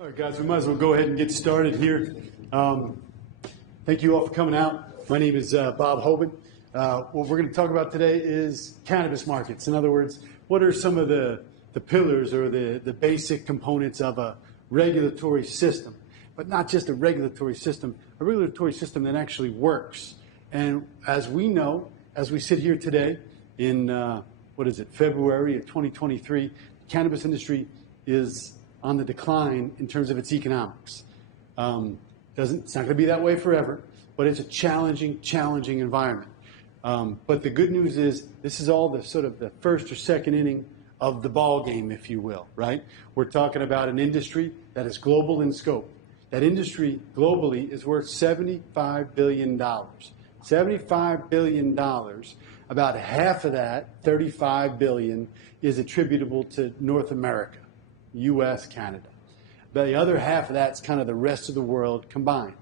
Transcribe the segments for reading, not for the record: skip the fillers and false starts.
All right, guys, we might as well go ahead and get started here. Thank you all for coming out. My name is Bob Hoban. What we're going to talk about today is cannabis markets. In other words, what are some of the pillars or the basic components of a regulatory system? But not just a regulatory system that actually works. And as we know, as we sit here today in, February of 2023, the cannabis industry is on the decline in terms of its economics. It's not going to be that way forever, but it's a challenging environment. But the good news is this is all the sort of the first or second inning of the ball game, if you will, right? We're talking about an industry that is global in scope. That industry globally is worth $75 billion. $75 billion, about half of that, $35 billion, is attributable to North America, U.S., Canada. But the other half of that's kind of the rest of the world combined.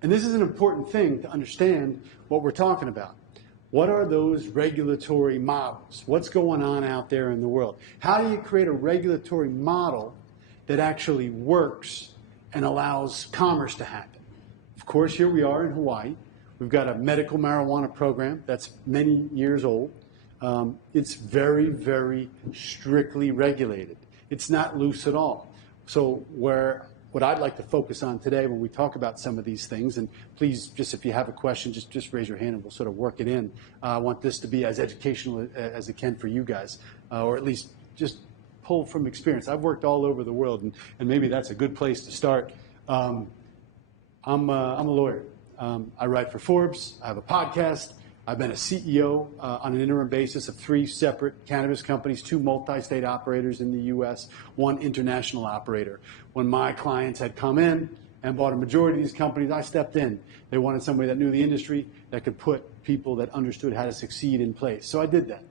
And this is an important thing to understand what we're talking about. What are those regulatory models? What's going on out there in the world? How do you create a regulatory model that actually works and allows commerce to happen? Of course, here we are in Hawaii. We've got a medical marijuana program that's many years old. It's very, very strictly regulated. It's not loose at all. So what I'd like to focus on today when we talk about some of these things, and please, just if you have a question, just raise your hand and we'll sort of work it in. I want this to be as educational as it can for you guys, or at least just pull from experience. I've worked all over the world, and maybe that's a good place to start. I'm a lawyer. I write for Forbes. I have a podcast. I've been a CEO on an interim basis of 3 separate cannabis companies, 2 multi-state operators in the U.S., 1 international operator. When my clients had come in and bought a majority of these companies, I stepped in. They wanted somebody that knew the industry, that could put people that understood how to succeed in place. So I did that.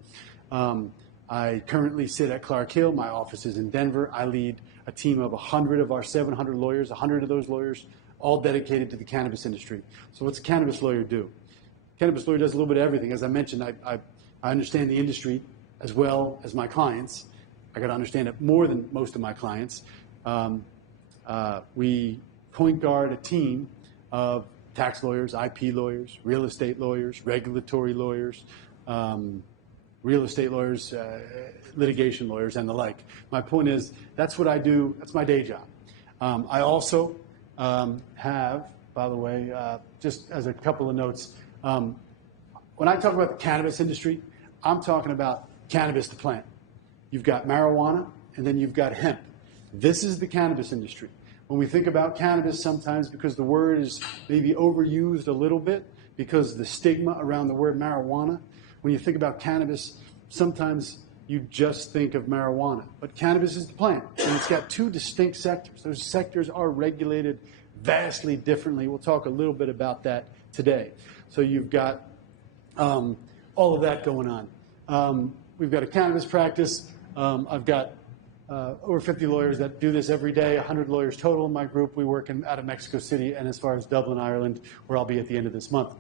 I currently sit at Clark Hill. My office is in Denver. I lead a team of 100 of our 700 lawyers, 100 of those lawyers, all dedicated to the cannabis industry. So what's a cannabis lawyer do? Cannabis lawyer does a little bit of everything. As I mentioned, I understand the industry as well as my clients. I got to understand it more than most of my clients. We point guard a team of tax lawyers, IP lawyers, real estate lawyers, regulatory lawyers, litigation lawyers, and the like. My point is, that's what I do. That's my day job. I also have, by the way, just as a couple of notes, when I talk about the cannabis industry, I'm talking about cannabis the plant. You've got marijuana, and then you've got hemp. This is the cannabis industry. When we think about cannabis, sometimes because the word is maybe overused a little bit, because the stigma around the word marijuana, when you think about cannabis, sometimes you just think of marijuana. But cannabis is the plant, and it's got 2 distinct sectors. Those sectors are regulated vastly differently. We'll talk a little bit about that today. So you've got all of that going on. We've got a cannabis practice. I've got over 50 lawyers that do this every day, 100 lawyers total in my group. We work out of Mexico City and as far as Dublin, Ireland, where I'll be at the end of this month.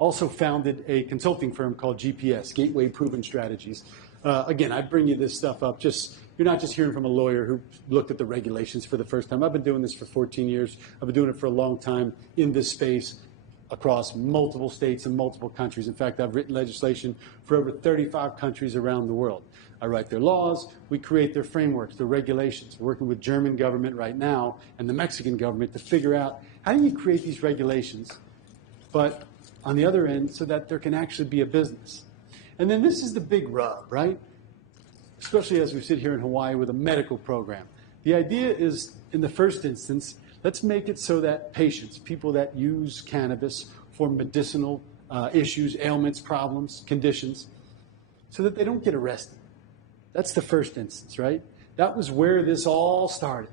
Also founded a consulting firm called GPS, Gateway Proven Strategies. Again, I bring you this stuff up you're not just hearing from a lawyer who looked at the regulations for the first time. I've been doing this for 14 years. I've been doing it for a long time in this space across multiple states and multiple countries. In fact, I've written legislation for over 35 countries around the world. I write their laws. We create their frameworks, their regulations. We're working with German government right now and the Mexican government to figure out how do you create these regulations, but on the other end, so that there can actually be a business. And then this is the big rub, right? Especially as we sit here in Hawaii with a medical program. The idea is, in the first instance, let's make it so that patients, people that use cannabis for medicinal issues, ailments, problems, conditions, so that they don't get arrested. That's the first instance, right? That was where this all started.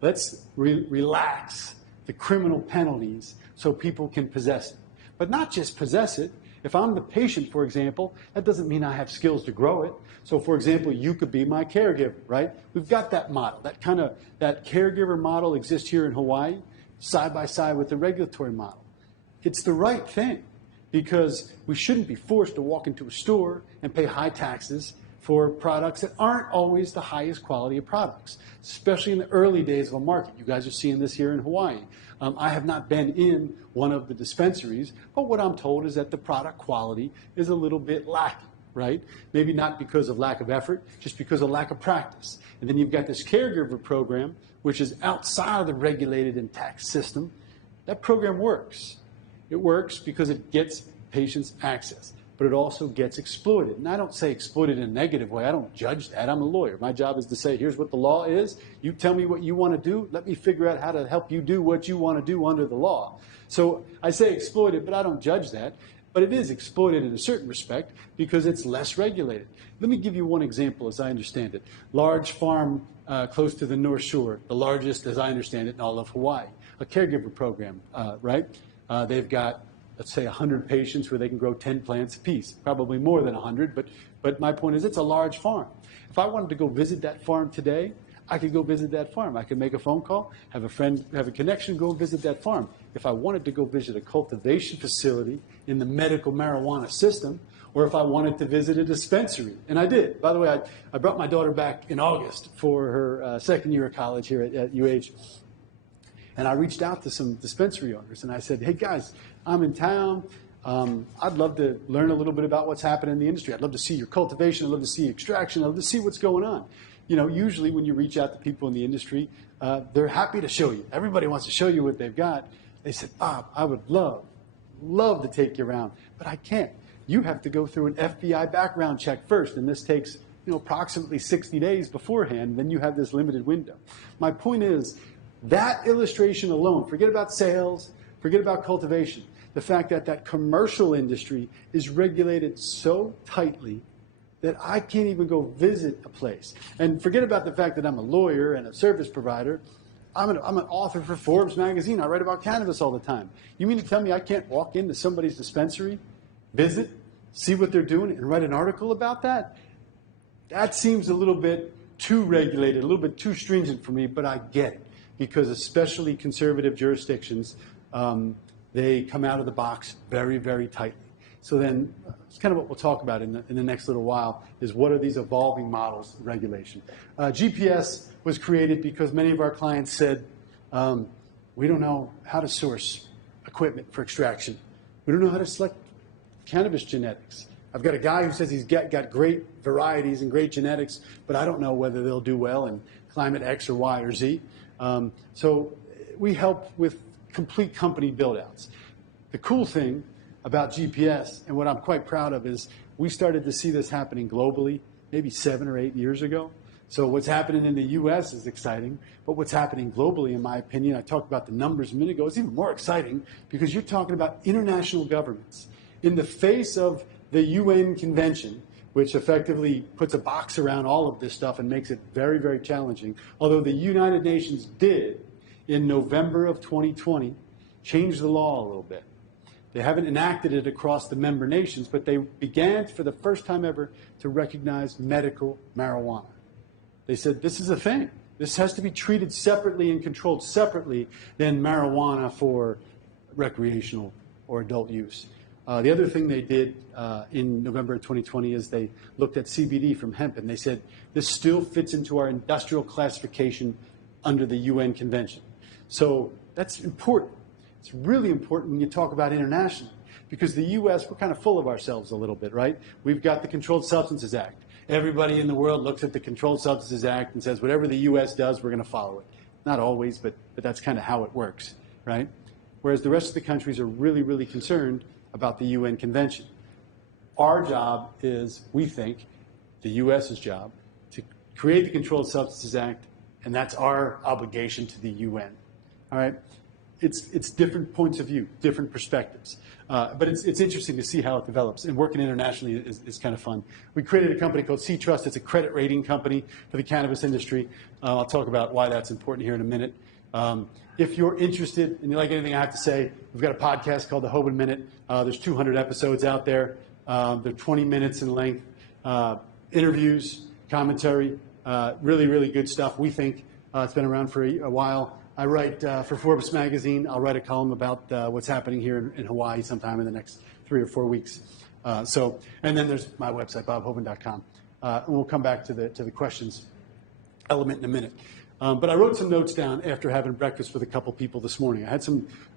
Let's relax the criminal penalties so people can possess it. But not just possess it. If I'm the patient, for example, that doesn't mean I have skills to grow it. So, for example, you could be my caregiver, right? We've got that model. That caregiver model exists here in Hawaii, side by side with the regulatory model. It's the right thing because we shouldn't be forced to walk into a store and pay high taxes for products that aren't always the highest quality of products, especially in the early days of a market. You guys are seeing this here in Hawaii. I have not been in one of the dispensaries, but what I'm told is that the product quality is a little bit lacking, right? Maybe not because of lack of effort, just because of lack of practice. And then you've got this caregiver program, which is outside of the regulated and taxed system. That program works. It works because it gets patients access, but it also gets exploited. And I don't say exploited in a negative way. I don't judge that. I'm a lawyer. My job is to say, here's what the law is. You tell me what you want to do. Let me figure out how to help you do what you want to do under the law. So I say exploited, but I don't judge that. But it is exploited in a certain respect because it's less regulated. Let me give you one example as I understand it. Large farm close to the North Shore, the largest, as I understand it, in all of Hawaii. A caregiver program, right? They've got, let's say, 100 patients where they can grow 10 plants apiece. Probably more than 100, but my point is it's a large farm. If I wanted to go visit that farm today, I could go visit that farm. I could make a phone call, have a friend, have a connection, go visit that farm. If I wanted to go visit a cultivation facility in the medical marijuana system, or if I wanted to visit a dispensary, and I did. By the way, I brought my daughter back in August for her second year of college here at UH. And I reached out to some dispensary owners, and I said, hey, guys, I'm in town. I'd love to learn a little bit about what's happening in the industry. I'd love to see your cultivation. I'd love to see extraction. I'd love to see what's going on. You know, usually when you reach out to people in the industry, they're happy to show you. Everybody wants to show you what they've got. They said, Bob, I would love to take you around, but I can't. You have to go through an FBI background check first, and this takes, approximately 60 days beforehand. Then you have this limited window. My point is, that illustration alone, forget about sales, forget about cultivation, the fact that that commercial industry is regulated so tightly that I can't even go visit a place. And forget about the fact that I'm a lawyer and a service provider. I'm an author for Forbes magazine. I write about cannabis all the time. You mean to tell me I can't walk into somebody's dispensary, visit, see what they're doing, and write an article about that? That seems a little bit too regulated, a little bit too stringent for me, but I get it. Because especially conservative jurisdictions, they come out of the box very, very tightly. So then it's kind of what we'll talk about in the next little while is what are these evolving models of regulation. GPS was created because many of our clients said, we don't know how to source equipment for extraction. We don't know how to select cannabis genetics. I've got a guy who says he's got great varieties and great genetics, but I don't know whether they'll do well in climate X or Y or Z. So we help with complete company build-outs. The cool thing about GPS, and what I'm quite proud of, is we started to see this happening globally maybe 7 or 8 years ago. So what's happening in the U.S. is exciting, but what's happening globally, in my opinion, I talked about the numbers a minute ago, it's even more exciting because you're talking about international governments. In the face of the UN Convention, which effectively puts a box around all of this stuff and makes it very, very challenging. Although the United Nations did, in November of 2020, change the law a little bit. They haven't enacted it across the member nations, but they began for the first time ever to recognize medical marijuana. They said, this is a thing. This has to be treated separately and controlled separately than marijuana for recreational or adult use. The other thing they did in November of 2020 is they looked at CBD from hemp, and they said, this still fits into our industrial classification under the UN Convention. So that's important. It's really important when you talk about international, because the U.S., we're kind of full of ourselves a little bit, right? We've got the Controlled Substances Act. Everybody in the world looks at the Controlled Substances Act and says, whatever the U.S. does, we're going to follow it. Not always, but that's kind of how it works, right? Whereas the rest of the countries are really, really concerned about the UN Convention. Our job is, we think, the U.S.'s job, to create the Controlled Substances Act, and that's our obligation to the UN. All right? It's different points of view, different perspectives. But it's interesting to see how it develops. And working internationally is kind of fun. We created a company called C-Trust. It's a credit rating company for the cannabis industry. I'll talk about why that's important here in a minute. If you're interested and you like anything I have to say, we've got a podcast called The Hoban Minute. There's 200 episodes out there. They're 20 minutes in length. Interviews, commentary, really, really good stuff. We think it's been around for a while. I write for Forbes magazine. I'll write a column about what's happening here in Hawaii sometime in the next 3 or 4 weeks. And then there's my website, bobhoban.com. and we'll come back to the questions element in a minute. But I wrote some notes down after having breakfast with a couple people this morning. I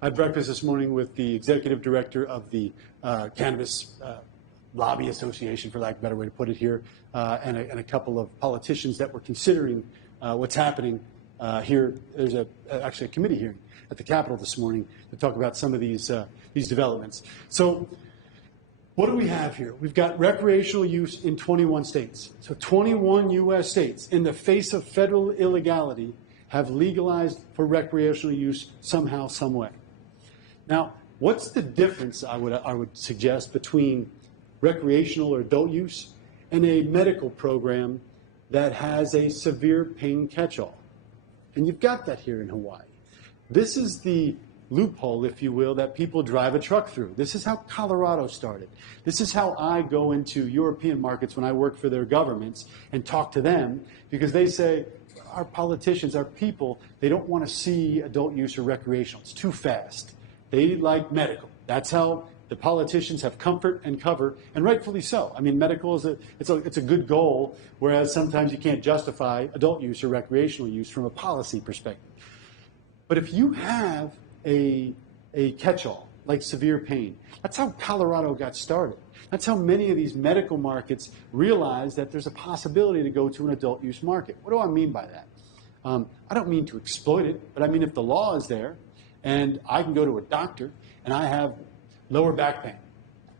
had breakfast this morning with the executive director of the Cannabis Lobby Association, for lack of a better way to put it here, and a couple of politicians that were considering what's happening here. There's actually a committee hearing at the Capitol this morning to talk about some of these developments. So what do we have here? We've got recreational use in 21 states. So 21 U.S. states, in the face of federal illegality, have legalized for recreational use somehow, some way. Now, what's the difference, I would suggest, between recreational or adult use and a medical program that has a severe pain catch-all? And you've got that here in Hawaii. This is the loophole, if you will, that people drive a truck through. This is how Colorado started. This is how I go into European markets when I work for their governments and talk to them, because they say, our politicians, our people, they don't want to see adult use or recreational. It's too fast. They like medical. That's how the politicians have comfort and cover, and rightfully so. I mean, medical is it's a good goal, whereas sometimes you can't justify adult use or recreational use from a policy perspective. But if you have a catch-all, like severe pain. That's how Colorado got started. That's how many of these medical markets realize that there's a possibility to go to an adult use market. What do I mean by that? I don't mean to exploit it, but I mean if the law is there and I can go to a doctor and I have lower back pain,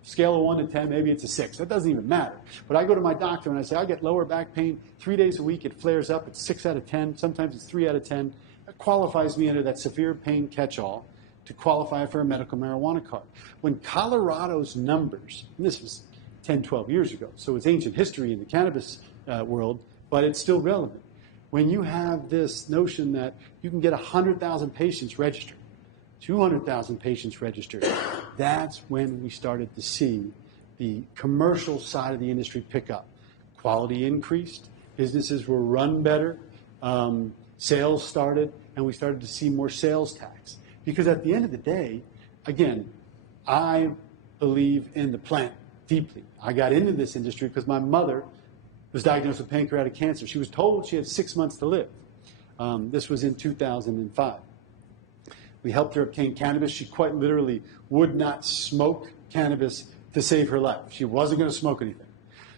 scale of 1 to 10, maybe it's a 6. That doesn't even matter. But I go to my doctor and I say, I get lower back pain 3 days a week. It flares up. It's 6 out of 10. Sometimes it's 3 out of 10. That qualifies me under that severe pain catch-all to qualify for a medical marijuana card. When Colorado's numbers, and this was 10, 12 years ago, so it's ancient history in the cannabis world, but it's still relevant. When you have this notion that you can get 100,000 patients registered, 200,000 patients registered, that's when we started to see the commercial side of the industry pick up. Quality increased, businesses were run better, sales started, and we started to see more sales tax. Because at the end of the day, again, I believe in the plant deeply. I got into this industry because my mother was diagnosed with pancreatic cancer. She was told she had 6 months to live. This was in 2005. We helped her obtain cannabis. She quite literally would not smoke cannabis to save her life. She wasn't going to smoke anything.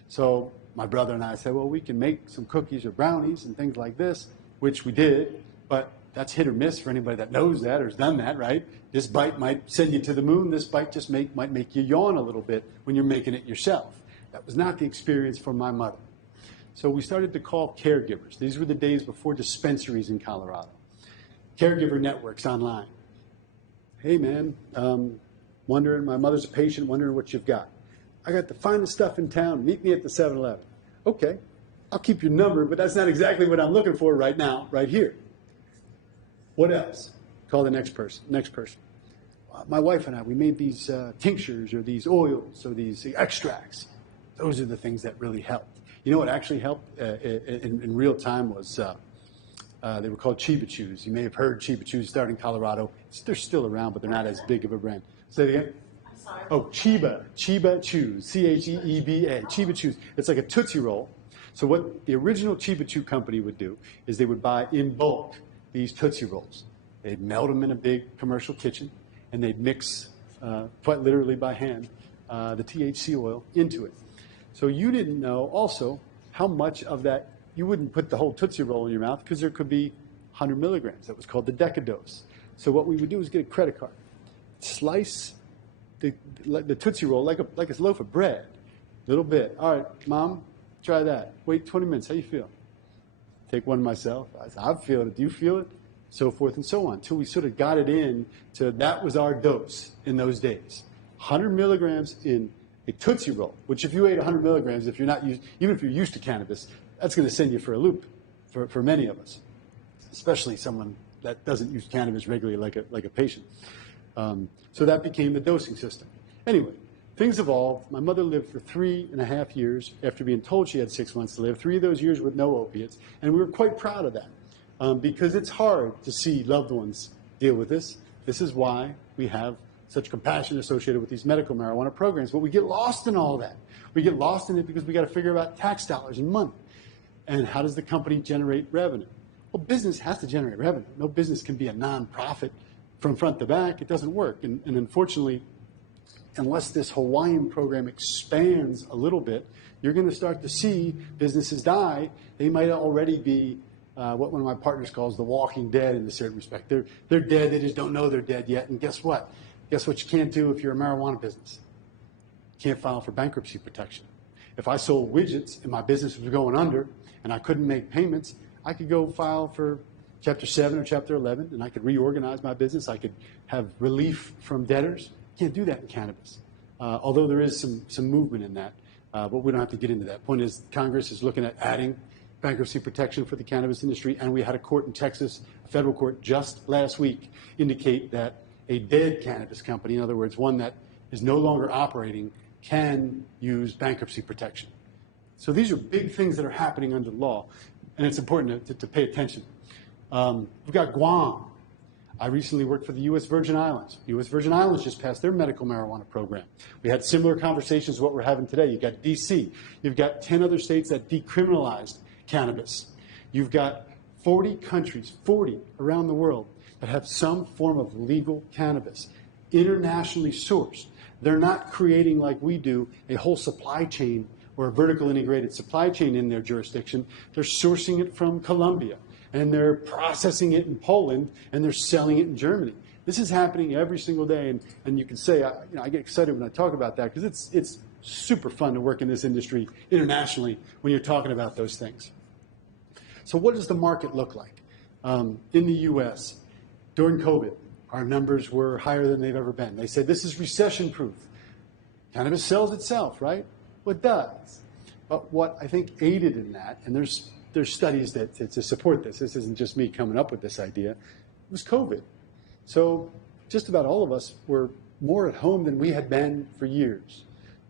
So my brother and I said, well, we can make some cookies or brownies and things like this, which we did, but that's hit or miss for anybody that knows that or has done that, right? This bite might send you to the moon. This bite just might make you yawn a little bit when you're making it yourself. That was not the experience for my mother. So we started to call caregivers. These were the days before dispensaries in Colorado. Caregiver networks online. Hey, man, wondering, my mother's a patient, wondering what you've got. I got the finest stuff in town. Meet me at the 7-Eleven. Okay, I'll keep your number, but that's not exactly what I'm looking for right now, right here. What else? Call the next person. My wife and I, we made these tinctures or these oils or these extracts. Those are the things that really helped. You know what actually helped in real time was they were called Chiba Chews. You may have heard Chiba Chews starting in Colorado. They're still around, but they're not as big of a brand. Say it again. I'm sorry. Oh, Chiba Chews. C-H-E-E-B-A. Chiba Chews. It's like a Tootsie Roll. So what the original Chiba Chew company would do is they would buy in bulk these Tootsie Rolls. They'd melt them in a big commercial kitchen, and they'd mix, quite literally by hand, the THC oil into it. So you didn't know also how much of that, you wouldn't put the whole Tootsie Roll in your mouth because there could be 100 milligrams. That was called the decadose. So what we would do is get a credit card, slice the Tootsie Roll like a loaf of bread, a little bit. All right, Mom, try that. Wait 20 minutes. How you feel? Take one myself. I feel it. Do you feel it? So forth and so on, until we sort of got it in to that was our dose in those days. 100 milligrams in a Tootsie Roll, which if you ate 100 milligrams, if you're not used, even if you're used to cannabis, that's going to send you for a loop for many of us, especially someone that doesn't use cannabis regularly like a patient. So that became the dosing system. Anyway, things evolved. My mother lived for 3.5 years after being told she had 6 months to live, 3 of those years with no opiates, and we were quite proud of that because it's hard to see loved ones deal with this. This is why we have such compassion associated with these medical marijuana programs. But we get lost in all that. We get lost in it because we got to figure out tax dollars and money. And how does the company generate revenue? Well, business has to generate revenue. No business can be a nonprofit from front to back. It doesn't work. And unfortunately, unless this Hawaiian program expands a little bit, you're going to start to see businesses die. They might already be what one of my partners calls the walking dead in a certain respect. They're dead. They just don't know they're dead yet. And guess what? Guess what you can't do if you're a marijuana business? You can't file for bankruptcy protection. If I sold widgets and my business was going under and I couldn't make payments, I could go file for Chapter 7 or Chapter 11, and I could reorganize my business. I could have relief from debtors. Can't do that in cannabis, although there is some movement in that, but we don't have to get into that. Point is, Congress is looking at adding bankruptcy protection for the cannabis industry, and we had a court in Texas, a federal court just last week, indicate that a dead cannabis company, in other words, one that is no longer operating, can use bankruptcy protection. So these are big things that are happening under law, and it's important to pay attention. We've got Guam. I recently worked for the U.S. Virgin Islands. U.S. Virgin Islands just passed their medical marijuana program. We had similar conversations to what we're having today. You've got D.C. You've got 10 other states that decriminalized cannabis. You've got 40 countries, 40 around the world, that have some form of legal cannabis, internationally sourced. They're not creating, like we do, a whole supply chain or a vertical integrated supply chain in their jurisdiction. They're sourcing it from Colombia, and they're processing it in Poland, and they're selling it in Germany. This is happening every single day, and you can say, I get excited when I talk about that because it's super fun to work in this industry internationally when you're talking about those things. So what does the market look like? In the U.S., during COVID, our numbers were higher than they've ever been. They said this is recession-proof. Cannabis sells itself, right? Well, it does. But what I think aided in that, and there's studies that to support this. This isn't just me coming up with this idea. It was COVID. So just about all of us were more at home than we had been for years.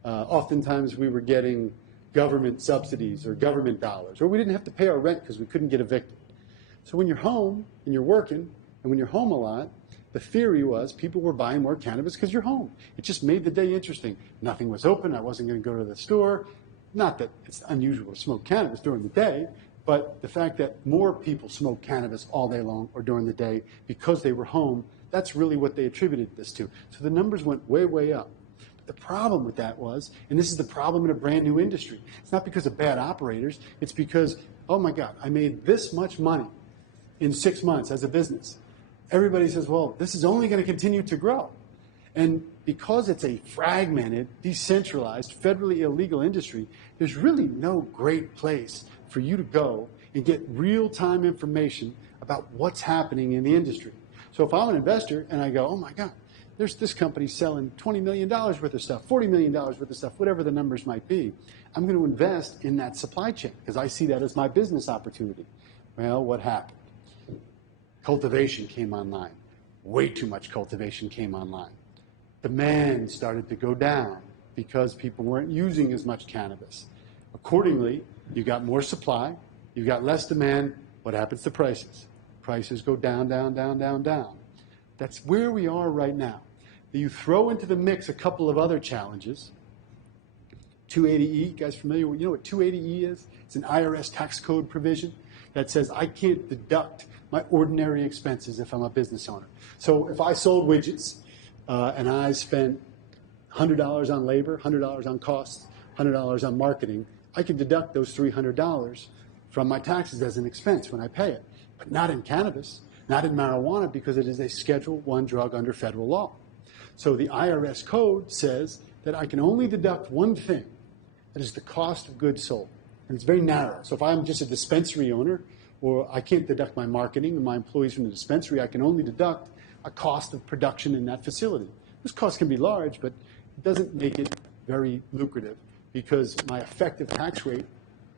Oftentimes we were getting government subsidies or government dollars, or we didn't have to pay our rent because we couldn't get evicted. So when you're home and you're working, and when you're home a lot, the theory was people were buying more cannabis because you're home. It just made the day interesting. Nothing was open. I wasn't going to go to the store. Not that it's unusual to smoke cannabis during the day, but the fact that more people smoke cannabis all day long or during the day because they were home, that's really what they attributed this to. So the numbers went way, way up. But the problem with that was, and this is the problem in a brand new industry, it's not because of bad operators, it's because, oh my God, I made this much money in 6 months as a business. Everybody says, well, this is only going to continue to grow. And because it's a fragmented, decentralized, federally illegal industry, there's really no great place for you to go and get real-time information about what's happening in the industry. So if I'm an investor and I go, oh my God, there's this company selling $20 million worth of stuff, $40 million worth of stuff, whatever the numbers might be, I'm going to invest in that supply chain because I see that as my business opportunity. Well, what happened? Cultivation came online. Way too much cultivation came online. Demand started to go down because people weren't using as much cannabis. Accordingly, you got more supply, you got less demand. What happens to prices? Prices go down, down, down, down, down. That's where we are right now. You throw into the mix a couple of other challenges. 280E, you guys familiar with, you know what 280E is? It's an IRS tax code provision that says I can't deduct my ordinary expenses if I'm a business owner. So if I sold widgets and I spent $100 on labor, $100 on costs, $100 on marketing, I can deduct those $300 from my taxes as an expense when I pay it. But not in cannabis, not in marijuana, because it is a Schedule I drug under federal law. So the IRS code says that I can only deduct one thing, that is the cost of goods sold. And it's very narrow. So if I'm just a dispensary owner, or I can't deduct my marketing and my employees from the dispensary, I can only deduct a cost of production in that facility. This cost can be large, but it doesn't make it very lucrative because my effective tax rate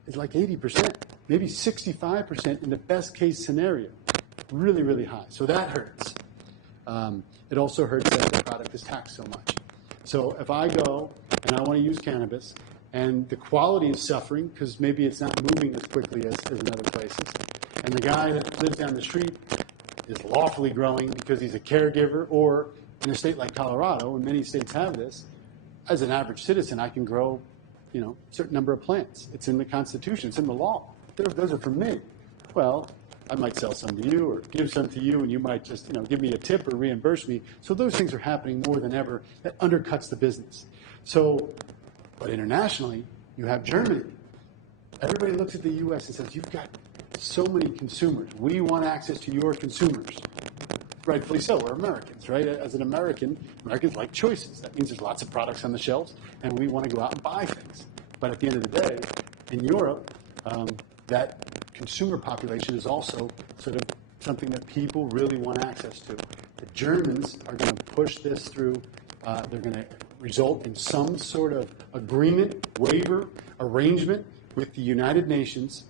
is like 80%, maybe 65% in the best case scenario. Really, really high. So that hurts. It also hurts that the product is taxed so much. So if I go and I want to use cannabis and the quality is suffering because maybe it's not moving as quickly as in other places, and the guy that lives down the street is lawfully growing because he's a caregiver or in a state like Colorado, and many states have this, as an average citizen, I can grow, a certain number of plants. It's in the Constitution. It's in the law. Those are for me. Well, I might sell some to you or give some to you, and you might just, give me a tip or reimburse me. So those things are happening more than ever. That undercuts the business. But internationally, you have Germany. Everybody looks at the U.S. and says, you've got so many consumers. We want access to your consumers. Rightfully so. We're Americans, right? As an American, Americans like choices. That means there's lots of products on the shelves, and we want to go out and buy things. But at the end of the day, in Europe, that consumer population is also sort of something that people really want access to. The Germans are going to push this through. They're going to result in some sort of agreement, waiver, arrangement with the United Nations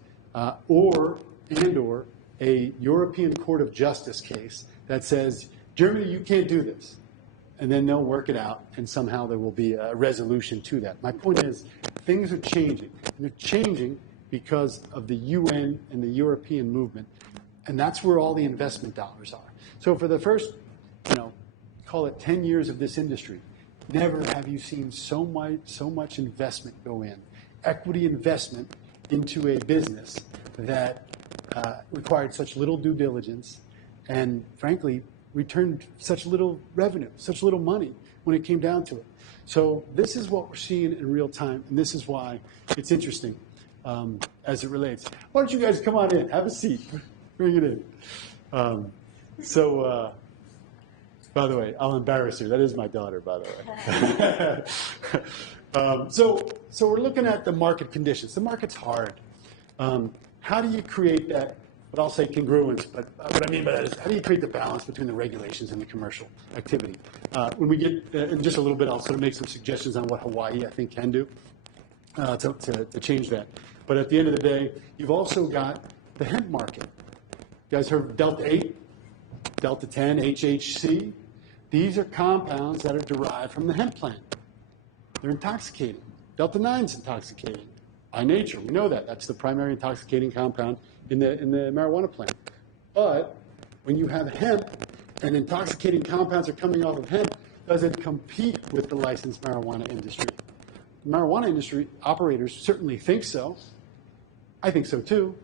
or a European Court of Justice case that says, Germany, you can't do this. And then they'll work it out, and somehow there will be a resolution to that. My point is, things are changing. And they're changing because of the UN and the European movement. And that's where all the investment dollars are. So for the first, call it 10 years of this industry, never have you seen so much investment go in, equity investment into a business that required such little due diligence and, frankly, returned such little revenue, such little money when it came down to it. So this is what we're seeing in real time, and this is why it's interesting as it relates. Why don't you guys come on in, have a seat, bring it in. By the way, I'll embarrass you. That is my daughter, by the way. So we're looking at the market conditions. The market's hard. How do you create that, what I'll say congruence, but what I mean by that is how do you create the balance between the regulations and the commercial activity? When we get, in just a little bit, I'll sort of make some suggestions on what Hawaii, I think, can do to change that. But at the end of the day, you've also got the hemp market. You guys heard of Delta 8, Delta 10, HHC? These are compounds that are derived from the hemp plant. They're intoxicating. Delta 9 is intoxicating by nature. We know that. That's the primary intoxicating compound in the marijuana plant. But when you have hemp and intoxicating compounds are coming off of hemp, does it compete with the licensed marijuana industry? The marijuana industry operators certainly think so. I think so too.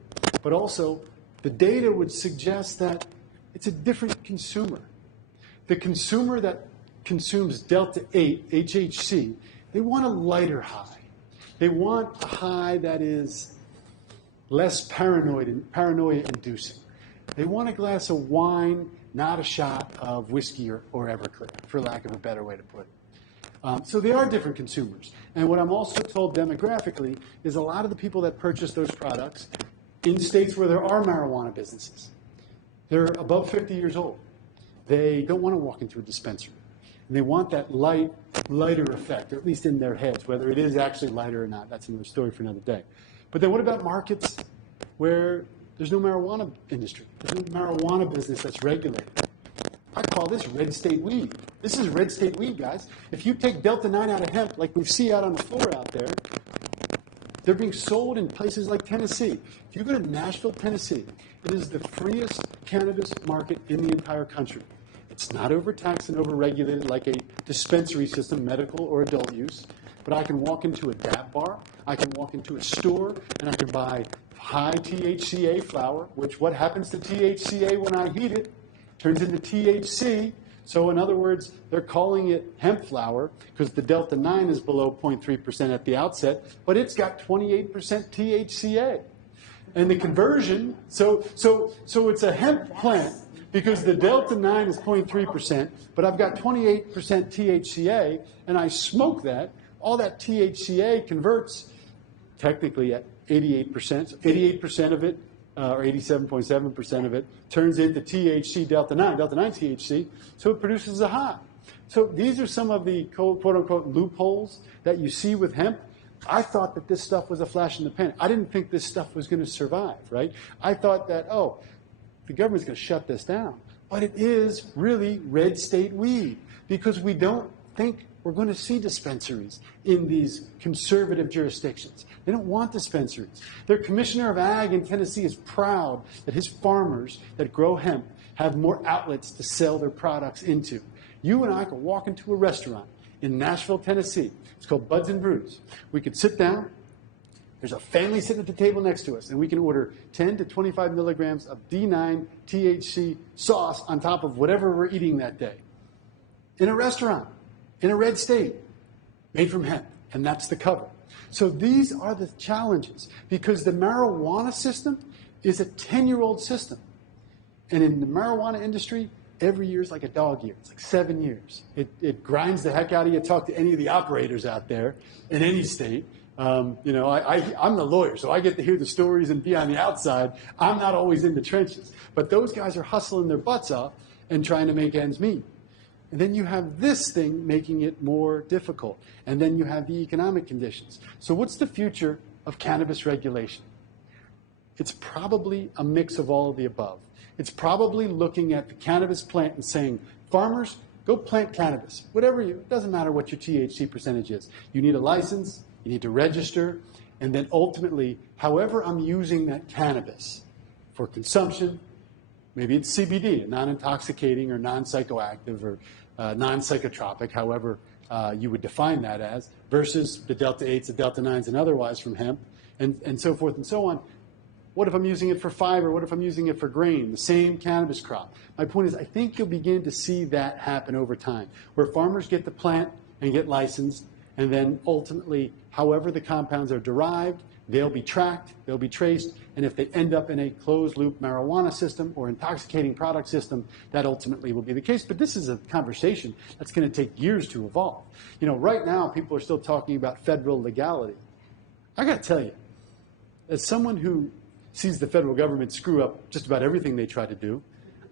But also, the data would suggest that it's a different consumer. The consumer that consumes Delta 8, HHC, they want a lighter high. They want a high that is less paranoia-inducing. They want a glass of wine, not a shot of whiskey or Everclear, for lack of a better way to put it. So they are different consumers. And what I'm also told demographically is a lot of the people that purchase those products in states where there are marijuana businesses, they're above 50 years old. They don't want to walk into a dispensary. And they want that lighter effect, or at least in their heads. Whether it is actually lighter or not, that's another story for another day. But then what about markets where there's no marijuana industry? There's no marijuana business that's regulated. I call this red state weed. This is red state weed, guys. If you take Delta 9 out of hemp, like we see out on the floor out there, they're being sold in places like Tennessee. If you go to Nashville, Tennessee, it is the freest cannabis market in the entire country. It's not overtaxed and overregulated like a dispensary system, medical or adult use. But I can walk into a dab bar, I can walk into a store, and I can buy high THCA flower, which what happens to THCA when I heat it? Turns into THC. So in other words, they're calling it hemp flower because the Delta 9 is below 0.3% at the outset, but it's got 28% THCA. And the conversion, so it's a hemp plant because the Delta 9 is 0.3%, but I've got 28% THCA, and I smoke that. All that THCA converts technically at 88%. So 88% of it, or 87.7% of it, turns into THC Delta 9 THC, so it produces a high. So these are some of the quote-unquote loopholes that you see with hemp. I thought that this stuff was a flash in the pan. I didn't think this stuff was going to survive, right? I thought that, the government's going to shut this down. But it is really red state weed because we don't think we're going to see dispensaries in these conservative jurisdictions. They don't want dispensaries. Their commissioner of ag in Tennessee is proud that his farmers that grow hemp have more outlets to sell their products into. You and I could walk into a restaurant in Nashville, Tennessee. It's called Buds and Brews. We could sit down. There's a family sitting at the table next to us, and we can order 10 to 25 milligrams of D9 THC sauce on top of whatever we're eating that day. In a restaurant, in a red state, made from hemp, and that's the cover. So these are the challenges, because the marijuana system is a 10-year-old system. And in the marijuana industry, every year is like a dog year. It's like 7 years. It grinds the heck out of you. Talk to any of the operators out there in any state. I'm the lawyer, so I get to hear the stories and be on the outside. I'm not always in the trenches. But those guys are hustling their butts off and trying to make ends meet. And then you have this thing making it more difficult. And then you have the economic conditions. So what's the future of cannabis regulation? It's probably a mix of all of the above. It's probably looking at the cannabis plant and saying, farmers, go plant cannabis. It doesn't matter what your THC percentage is. You need a license, you need to register, and then ultimately, however I'm using that cannabis for consumption, maybe it's CBD, non-intoxicating or non-psychoactive or non-psychotropic, however you would define that as, versus the Delta-8s, the Delta-9s, and otherwise from hemp, and so forth and so on. What if I'm using it for fiber? What if I'm using it for grain? The same cannabis crop. My point is, I think you'll begin to see that happen over time, where farmers get the plant and get licensed, and then ultimately, however the compounds are derived, they'll be tracked, they'll be traced, and if they end up in a closed-loop marijuana system or intoxicating product system, that ultimately will be the case. But this is a conversation that's going to take years to evolve. Right now, people are still talking about federal legality. I got to tell you, as someone who sees the federal government screw up just about everything they try to do,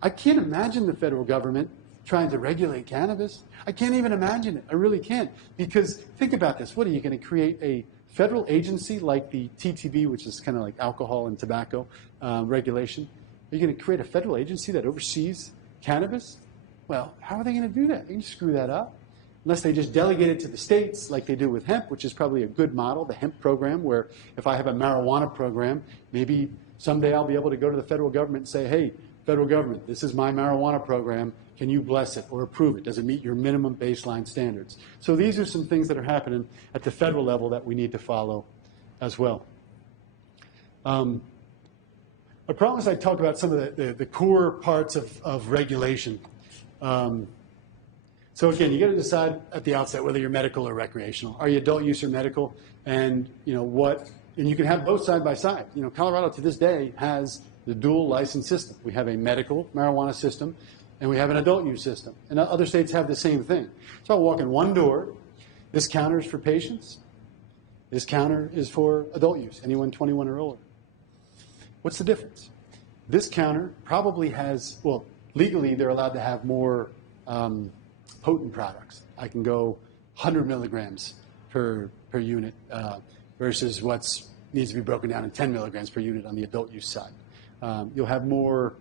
I can't imagine the federal government trying to regulate cannabis. I can't even imagine it. I really can't. Because think about this. What are you going to create a federal agency like the TTB, which is kind of like alcohol and tobacco regulation? Are you going to create a federal agency that oversees cannabis? Well, how are they going to do that? They can screw that up. Unless they just delegate it to the states like they do with hemp, which is probably a good model, the hemp program, where if I have a marijuana program, maybe someday I'll be able to go to the federal government and say, hey, federal government, this is my marijuana program. Can you bless it or approve it? Does it meet your minimum baseline standards? So these are some things that are happening at the federal level that we need to follow as well. I promised I'd talk about some of the core parts of regulation. So again, you got to decide at the outset whether you're medical or recreational. Are you adult use or medical? And and you can have both side by side. Colorado to this day has the dual license system. We have a medical marijuana system, and we have an adult use system. And other states have the same thing. So I'll walk in one door. This counter is for patients. This counter is for adult use, anyone 21 or older. What's the difference? This counter probably has, legally they're allowed to have more potent products. I can go 100 milligrams per unit versus what needs to be broken down in 10 milligrams per unit on the adult use side. You'll have more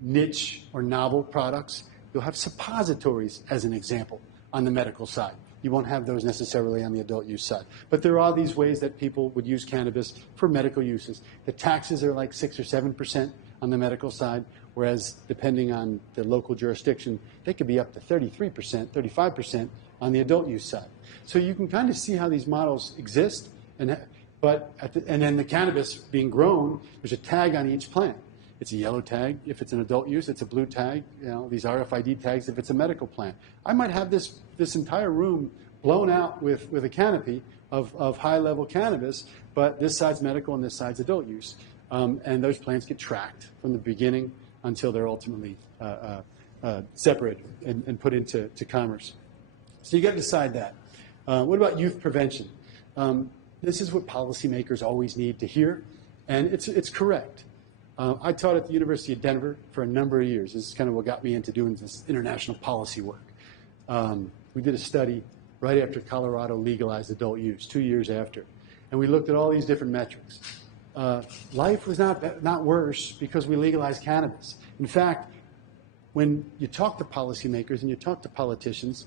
niche or novel products. You'll have suppositories, as an example, on the medical side. You won't have those necessarily on the adult use side. But there are these ways that people would use cannabis for medical uses. The taxes are like 6 or 7% on the medical side, whereas depending on the local jurisdiction, they could be up to 33%, 35% on the adult use side. So you can kind of see how these models exist, and then the cannabis being grown, there's a tag on each plant. It's a yellow tag if it's an adult use. It's a blue tag. These RFID tags if it's a medical plant. I might have this entire room blown out with a canopy of high-level cannabis, but this side's medical and this side's adult use. And those plants get tracked from the beginning until they're ultimately separated and put into commerce. So you got to decide that. What about youth prevention? This is what policymakers always need to hear, and it's correct. I taught at the University of Denver for a number of years. This is kind of what got me into doing this international policy work. We did a study right after Colorado legalized adult use, 2 years after, and we looked at all these different metrics. Life was not worse because we legalized cannabis. In fact, when you talk to policymakers and you talk to politicians,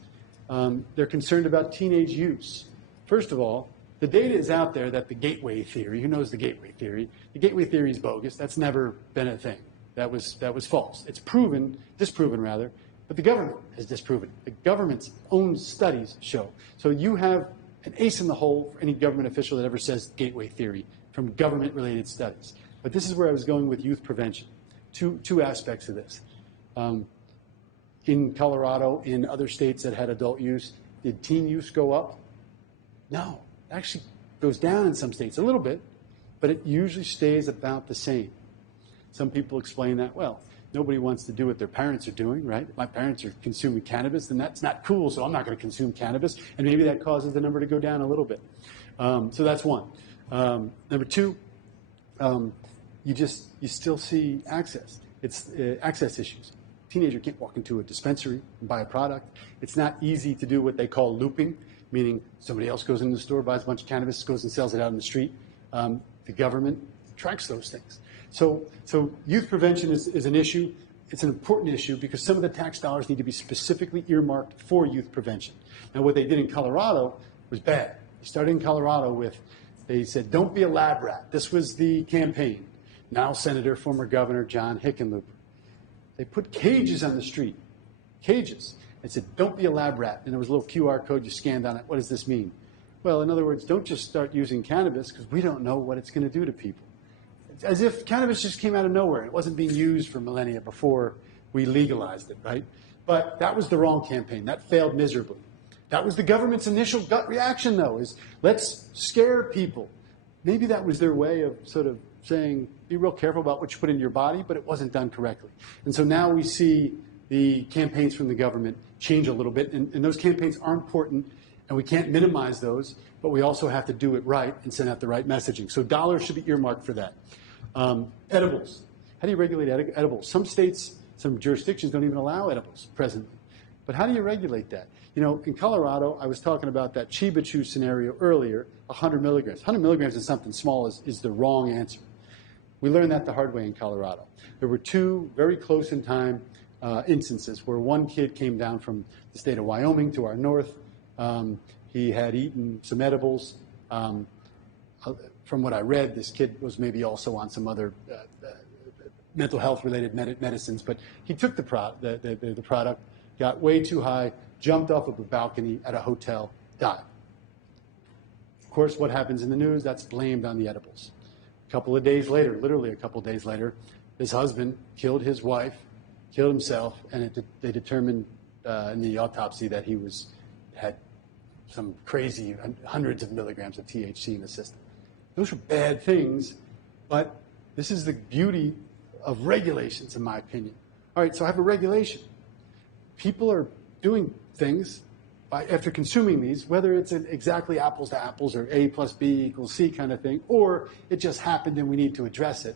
they're concerned about teenage use. First of all, the data is out there that the gateway theory, who knows the gateway theory? The gateway theory is bogus. That's never been a thing. That was false. It's disproven rather, but the government has disproven it. The government's own studies show. So you have an ace in the hole for any government official that ever says gateway theory from government-related studies. But this is where I was going with youth prevention. Two aspects of this. In Colorado, in other states that had adult use, did teen use go up? No, it actually goes down in some states a little bit, but it usually stays about the same. Some people explain that, well, nobody wants to do what their parents are doing, right? If my parents are consuming cannabis, then that's not cool, so I'm not going to consume cannabis, and maybe that causes the number to go down a little bit. So that's one. Number two, you still see access. It's access issues. Teenager can't walk into a dispensary and buy a product. It's not easy to do what they call looping, meaning somebody else goes into the store, buys a bunch of cannabis, goes and sells it out in the street. The government tracks those things. So youth prevention is an issue. It's an important issue because some of the tax dollars need to be specifically earmarked for youth prevention. Now, what they did in Colorado was bad. They started in Colorado with, they said, don't be a lab rat. This was the campaign. Now Senator, former Governor John Hickenlooper. They put cages on the street, cages, and said, don't be a lab rat. And there was a little QR code you scanned on it. What does this mean? Well, in other words, don't just start using cannabis because we don't know what it's going to do to people. It's as if cannabis just came out of nowhere. It wasn't being used for millennia before we legalized it, right? But that was the wrong campaign. That failed miserably. That was the government's initial gut reaction, though, is let's scare people. Maybe that was their way of sort of saying, be real careful about what you put into your body, but it wasn't done correctly. And so now we see the campaigns from the government change a little bit, and those campaigns are important, and we can't minimize those, but we also have to do it right and send out the right messaging. So dollars should be earmarked for that. Edibles. How do you regulate edibles? Some states, some jurisdictions don't even allow edibles presently. But how do you regulate that? You know, in Colorado, I was talking about that Chiba Chew scenario earlier, 100 milligrams. 100 milligrams is something small is the wrong answer. We learned that the hard way in Colorado. There were two very close in time instances where one kid came down from the state of Wyoming to our north. He had eaten some edibles. From what I read, this kid was maybe also on some other mental health related medicines, but he took the product, got way too high, jumped off of a balcony at a hotel, died. Of course, what happens in the news? That's blamed on the edibles. A couple of days later, literally a couple of days later, his husband killed his wife, killed himself, and they determined in the autopsy that he had some crazy hundreds of milligrams of THC in the system. Those are bad things, but this is the beauty of regulations, in my opinion. All right, so I have a regulation. People are doing things after consuming these, whether it's exactly apples to apples or A plus B equals C kind of thing, or it just happened and we need to address it.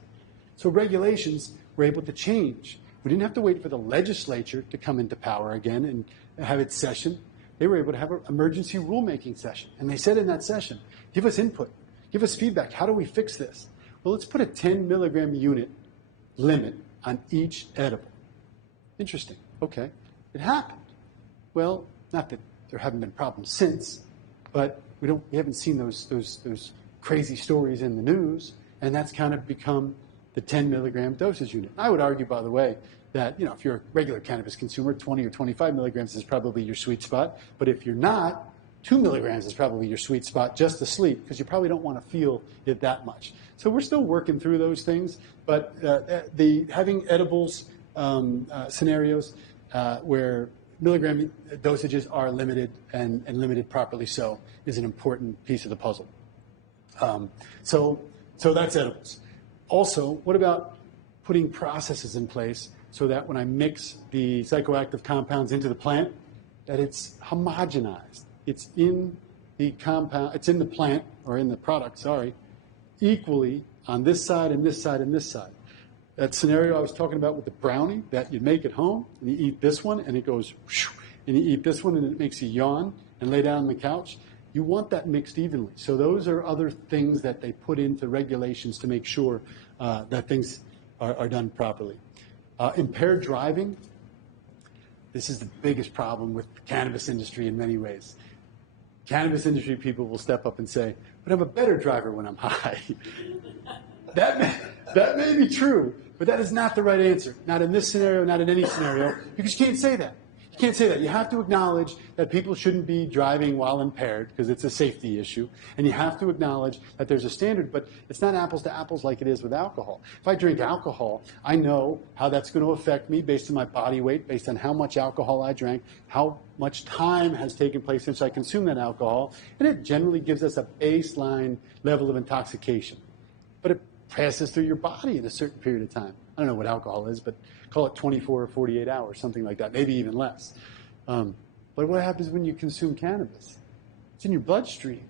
So regulations were able to change. We didn't have to wait for the legislature to come into power again and have its session. They were able to have an emergency rulemaking session. And they said in that session, give us input, give us feedback. How do we fix this? Well, let's put a 10 milligram unit limit on each edible. Interesting. Okay. It happened. Well, not that there haven't been problems since, but we haven't seen those crazy stories in the news, and that's kind of become the 10 milligram dosage unit. I would argue, by the way, that if you're a regular cannabis consumer, 20 or 25 milligrams is probably your sweet spot. But if you're not, 2 milligrams is probably your sweet spot just to sleep, because you probably don't want to feel it that much. So we're still working through those things, but having edibles scenarios where milligram dosages are limited and limited properly so is an important piece of the puzzle. So that's edibles. Also, what about putting processes in place so that when I mix the psychoactive compounds into the plant, that it's homogenized. It's in the compound, it's in the plant, or in the product, equally on this side and this side and this side. That scenario I was talking about with the brownie that you make at home, and you eat this one, and it goes, whoosh, and you eat this one, and it makes you yawn and lay down on the couch. You want that mixed evenly. So those are other things that they put into regulations to make sure that things are done properly. Impaired driving, this is the biggest problem with the cannabis industry in many ways. Cannabis industry people will step up and say, but I'm a better driver when I'm high. That may be true, but that is not the right answer. Not in this scenario, not in any scenario, because you can't say that. You can't say that. You have to acknowledge that people shouldn't be driving while impaired because it's a safety issue. And you have to acknowledge that there's a standard, but it's not apples to apples like it is with alcohol. If I drink alcohol, I know how that's going to affect me based on my body weight, based on how much alcohol I drank, how much time has taken place since I consumed that alcohol. And it generally gives us a baseline level of intoxication. But it passes through your body in a certain period of time. I don't know what alcohol is, but call it 24 or 48 hours, something like that, maybe even less. But what happens when you consume cannabis? It's in your bloodstream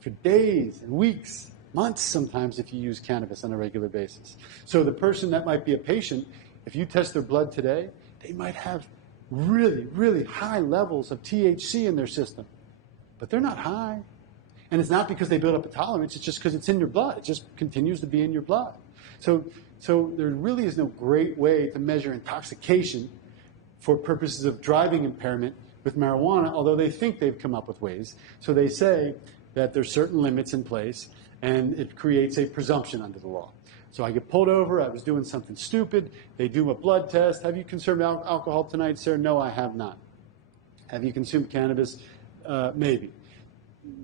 for days and weeks, months sometimes if you use cannabis on a regular basis. So the person that might be a patient, if you test their blood today, they might have really, really high levels of THC in their system, but they're not high. And it's not because they build up a tolerance, it's just because it's in your blood. It just continues to be in your blood. So there really is no great way to measure intoxication for purposes of driving impairment with marijuana, although they think they've come up with ways. So they say that there's certain limits in place, and it creates a presumption under the law. So I get pulled over, I was doing something stupid, they do a blood test. Have you consumed alcohol tonight, sir? No, I have not. Have you consumed cannabis? Maybe.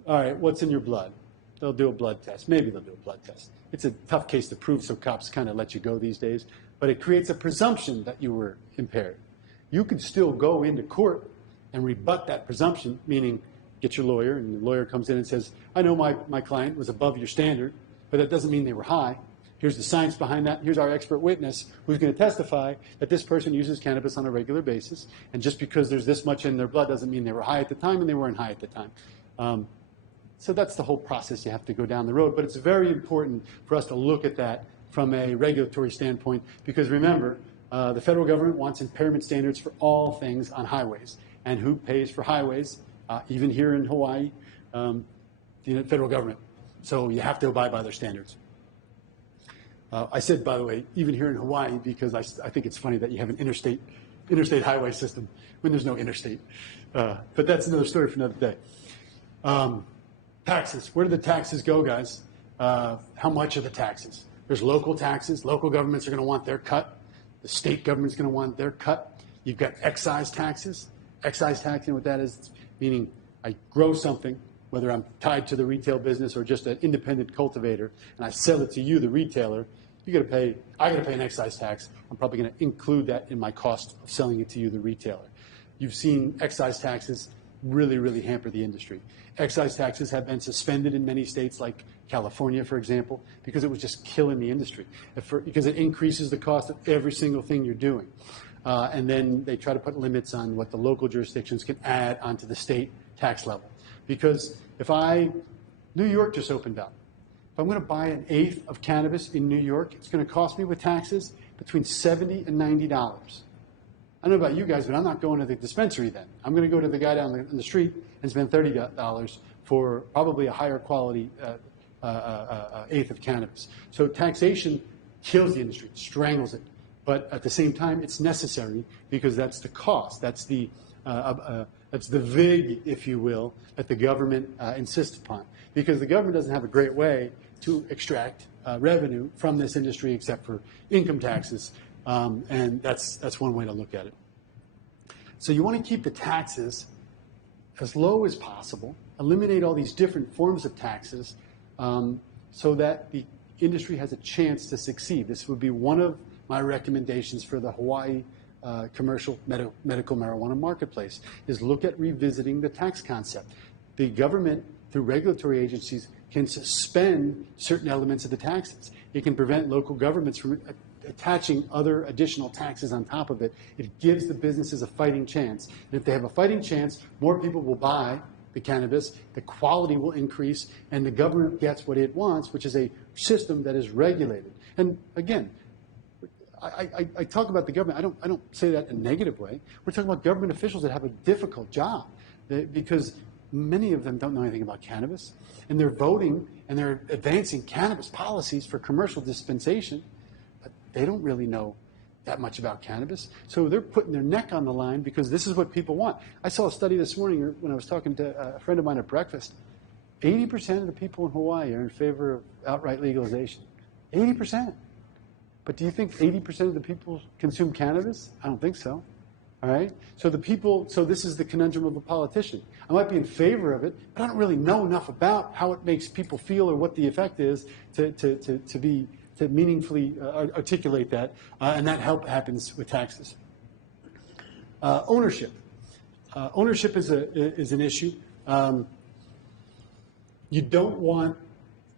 All right, what's in your blood? They'll do a blood test. Maybe they'll do a blood test. It's a tough case to prove, so cops kind of let you go these days. But it creates a presumption that you were impaired. You could still go into court and rebut that presumption, meaning get your lawyer, and the lawyer comes in and says, I know my client was above your standard, but that doesn't mean they were high. Here's the science behind that. Here's our expert witness who's going to testify that this person uses cannabis on a regular basis, and just because there's this much in their blood doesn't mean they were high at the time, and they weren't high at the time. So that's the whole process you have to go down the road. But it's very important for us to look at that from a regulatory standpoint because remember, the federal government wants impairment standards for all things on highways. And who pays for highways? Even here in Hawaii, the federal government. So you have to abide by their standards. I said, by the way, even here in Hawaii, because I think it's funny that you have an interstate highway system when there's no interstate. But that's another story for another day. Taxes. Where do the taxes go, guys? How much are the taxes? There's local taxes. Local governments are going to want their cut. The state government's going to want their cut. You've got excise taxes. Excise tax, you know what that is? Meaning I grow something, whether I'm tied to the retail business or just an independent cultivator, and I sell it to you, the retailer. I got to pay an excise tax. I'm probably going to include that in my cost of selling it to you, the retailer. You've seen excise taxes really, really hamper the industry. Excise taxes have been suspended in many states like California, for example, because it was just killing the industry, because it increases the cost of every single thing you're doing. And then they try to put limits on what the local jurisdictions can add onto the state tax level. Because New York just opened up. If I'm going to buy an eighth of cannabis in New York, it's going to cost me with taxes between $70 and $90. I don't know about you guys, but I'm not going to the dispensary then. I'm going to go to the guy down the street and spend $30 for probably a higher quality eighth of cannabis. So taxation kills the industry, strangles it. But at the same time, it's necessary because that's the cost. That's the vig, if you will, that the government insists upon. Because the government doesn't have a great way to extract revenue from this industry except for income taxes. And that's one way to look at it. So you want to keep the taxes as low as possible, eliminate all these different forms of taxes so that the industry has a chance to succeed. This would be one of my recommendations for the Hawaii commercial medical marijuana marketplace is look at revisiting the tax concept. The government, through regulatory agencies, can suspend certain elements of the taxes. It can prevent local governments from attaching other additional taxes on top of it. It gives the businesses a fighting chance. And if they have a fighting chance, more people will buy the cannabis, the quality will increase, and the government gets what it wants, which is a system that is regulated. And again, I talk about the government. I don't say that in a negative way. We're talking about government officials that have a difficult job because many of them don't know anything about cannabis, and they're voting and they're advancing cannabis policies for commercial dispensation, but they don't really know that much about cannabis. So they're putting their neck on the line because this is what people want. I saw a study this morning when I was talking to a friend of mine at breakfast. 80% of the people in Hawaii are in favor of outright legalization. 80%. But do you think 80% of the people consume cannabis? I don't think so. All right? So the people, so this is the conundrum of a politician. I might be in favor of it, but I don't really know enough about how it makes people feel or what the effect is to meaningfully articulate that, and that happens with taxes. Ownership. Ownership is an issue. You don't want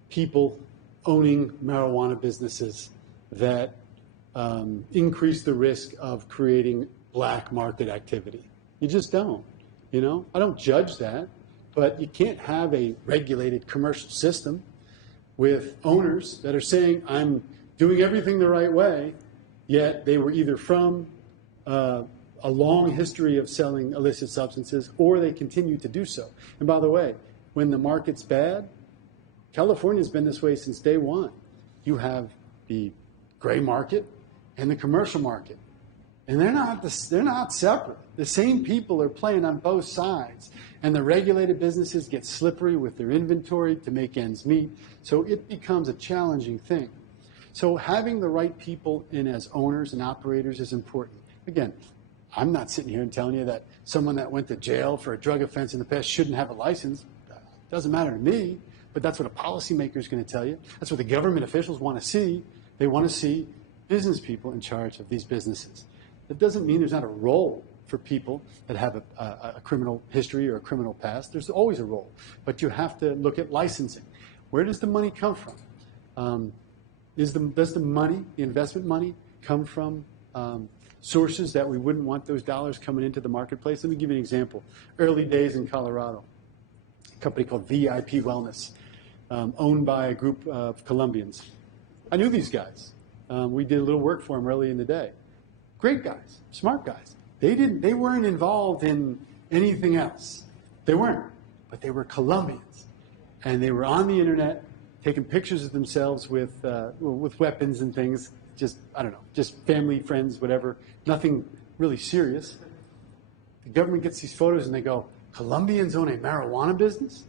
people owning marijuana businesses that increase the risk of creating black market activity. You just don't. You know, I don't judge that, but you can't have a regulated commercial system with owners that are saying, I'm doing everything the right way, yet they were either from a long history of selling illicit substances or they continue to do so. And by the way, when the market's bad, California's been this way since day one. You have the gray market and the commercial market. And they're not separate. The same people are playing on both sides. And the regulated businesses get slippery with their inventory to make ends meet. So it becomes a challenging thing. So having the right people in as owners and operators is important. Again, I'm not sitting here and telling you that someone that went to jail for a drug offense in the past shouldn't have a license. It doesn't matter to me, but that's what a policymaker is going to tell you. That's what the government officials want to see. They want to see business people in charge of these businesses. That doesn't mean there's not a role for people that have a criminal history or a criminal past. There's always a role. But you have to look at licensing. Where does the money come from? Does the money, the investment money, come from sources that we wouldn't want those dollars coming into the marketplace? Let me give you an example. Early days in Colorado, a company called VIP Wellness, owned by a group of Colombians. I knew these guys. We did a little work for them early in the day. Great guys, smart guys. They weren't involved in anything else. They weren't, but they were Colombians, and they were on the internet taking pictures of themselves with weapons and things. Just, I don't know, just family, friends, whatever. Nothing really serious. The government gets these photos and they go, Colombians own a marijuana business?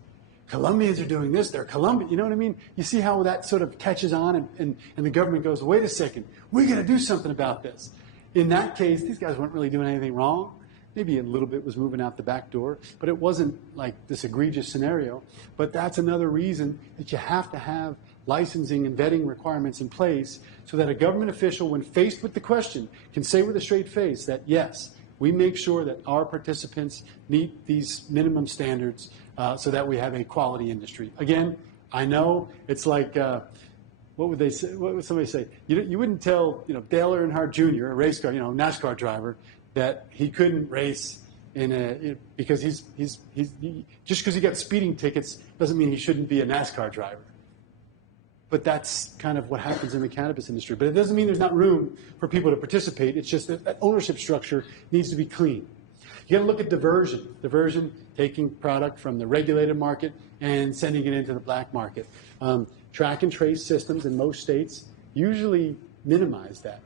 Colombians are doing this, they're Colombian. You know what I mean? You see how that sort of catches on and the government goes, wait a second, we're going to do something about this. In that case, these guys weren't really doing anything wrong. Maybe a little bit was moving out the back door, but it wasn't like this egregious scenario. But that's another reason that you have to have licensing and vetting requirements in place so that a government official, when faced with the question, can say with a straight face that, yes, we make sure that our participants meet these minimum standards so that we have a quality industry. Again, I know it's like, what would they say? What would somebody say? You wouldn't tell, Dale Earnhardt Jr., a race car, NASCAR driver, that he couldn't race because just because he got speeding tickets doesn't mean he shouldn't be a NASCAR driver. But that's kind of what happens in the cannabis industry. But it doesn't mean there's not room for people to participate. It's just that ownership structure needs to be clean. You got to look at diversion. Diversion, taking product from the regulated market and sending it into the black market. Track and trace systems in most states usually minimize that.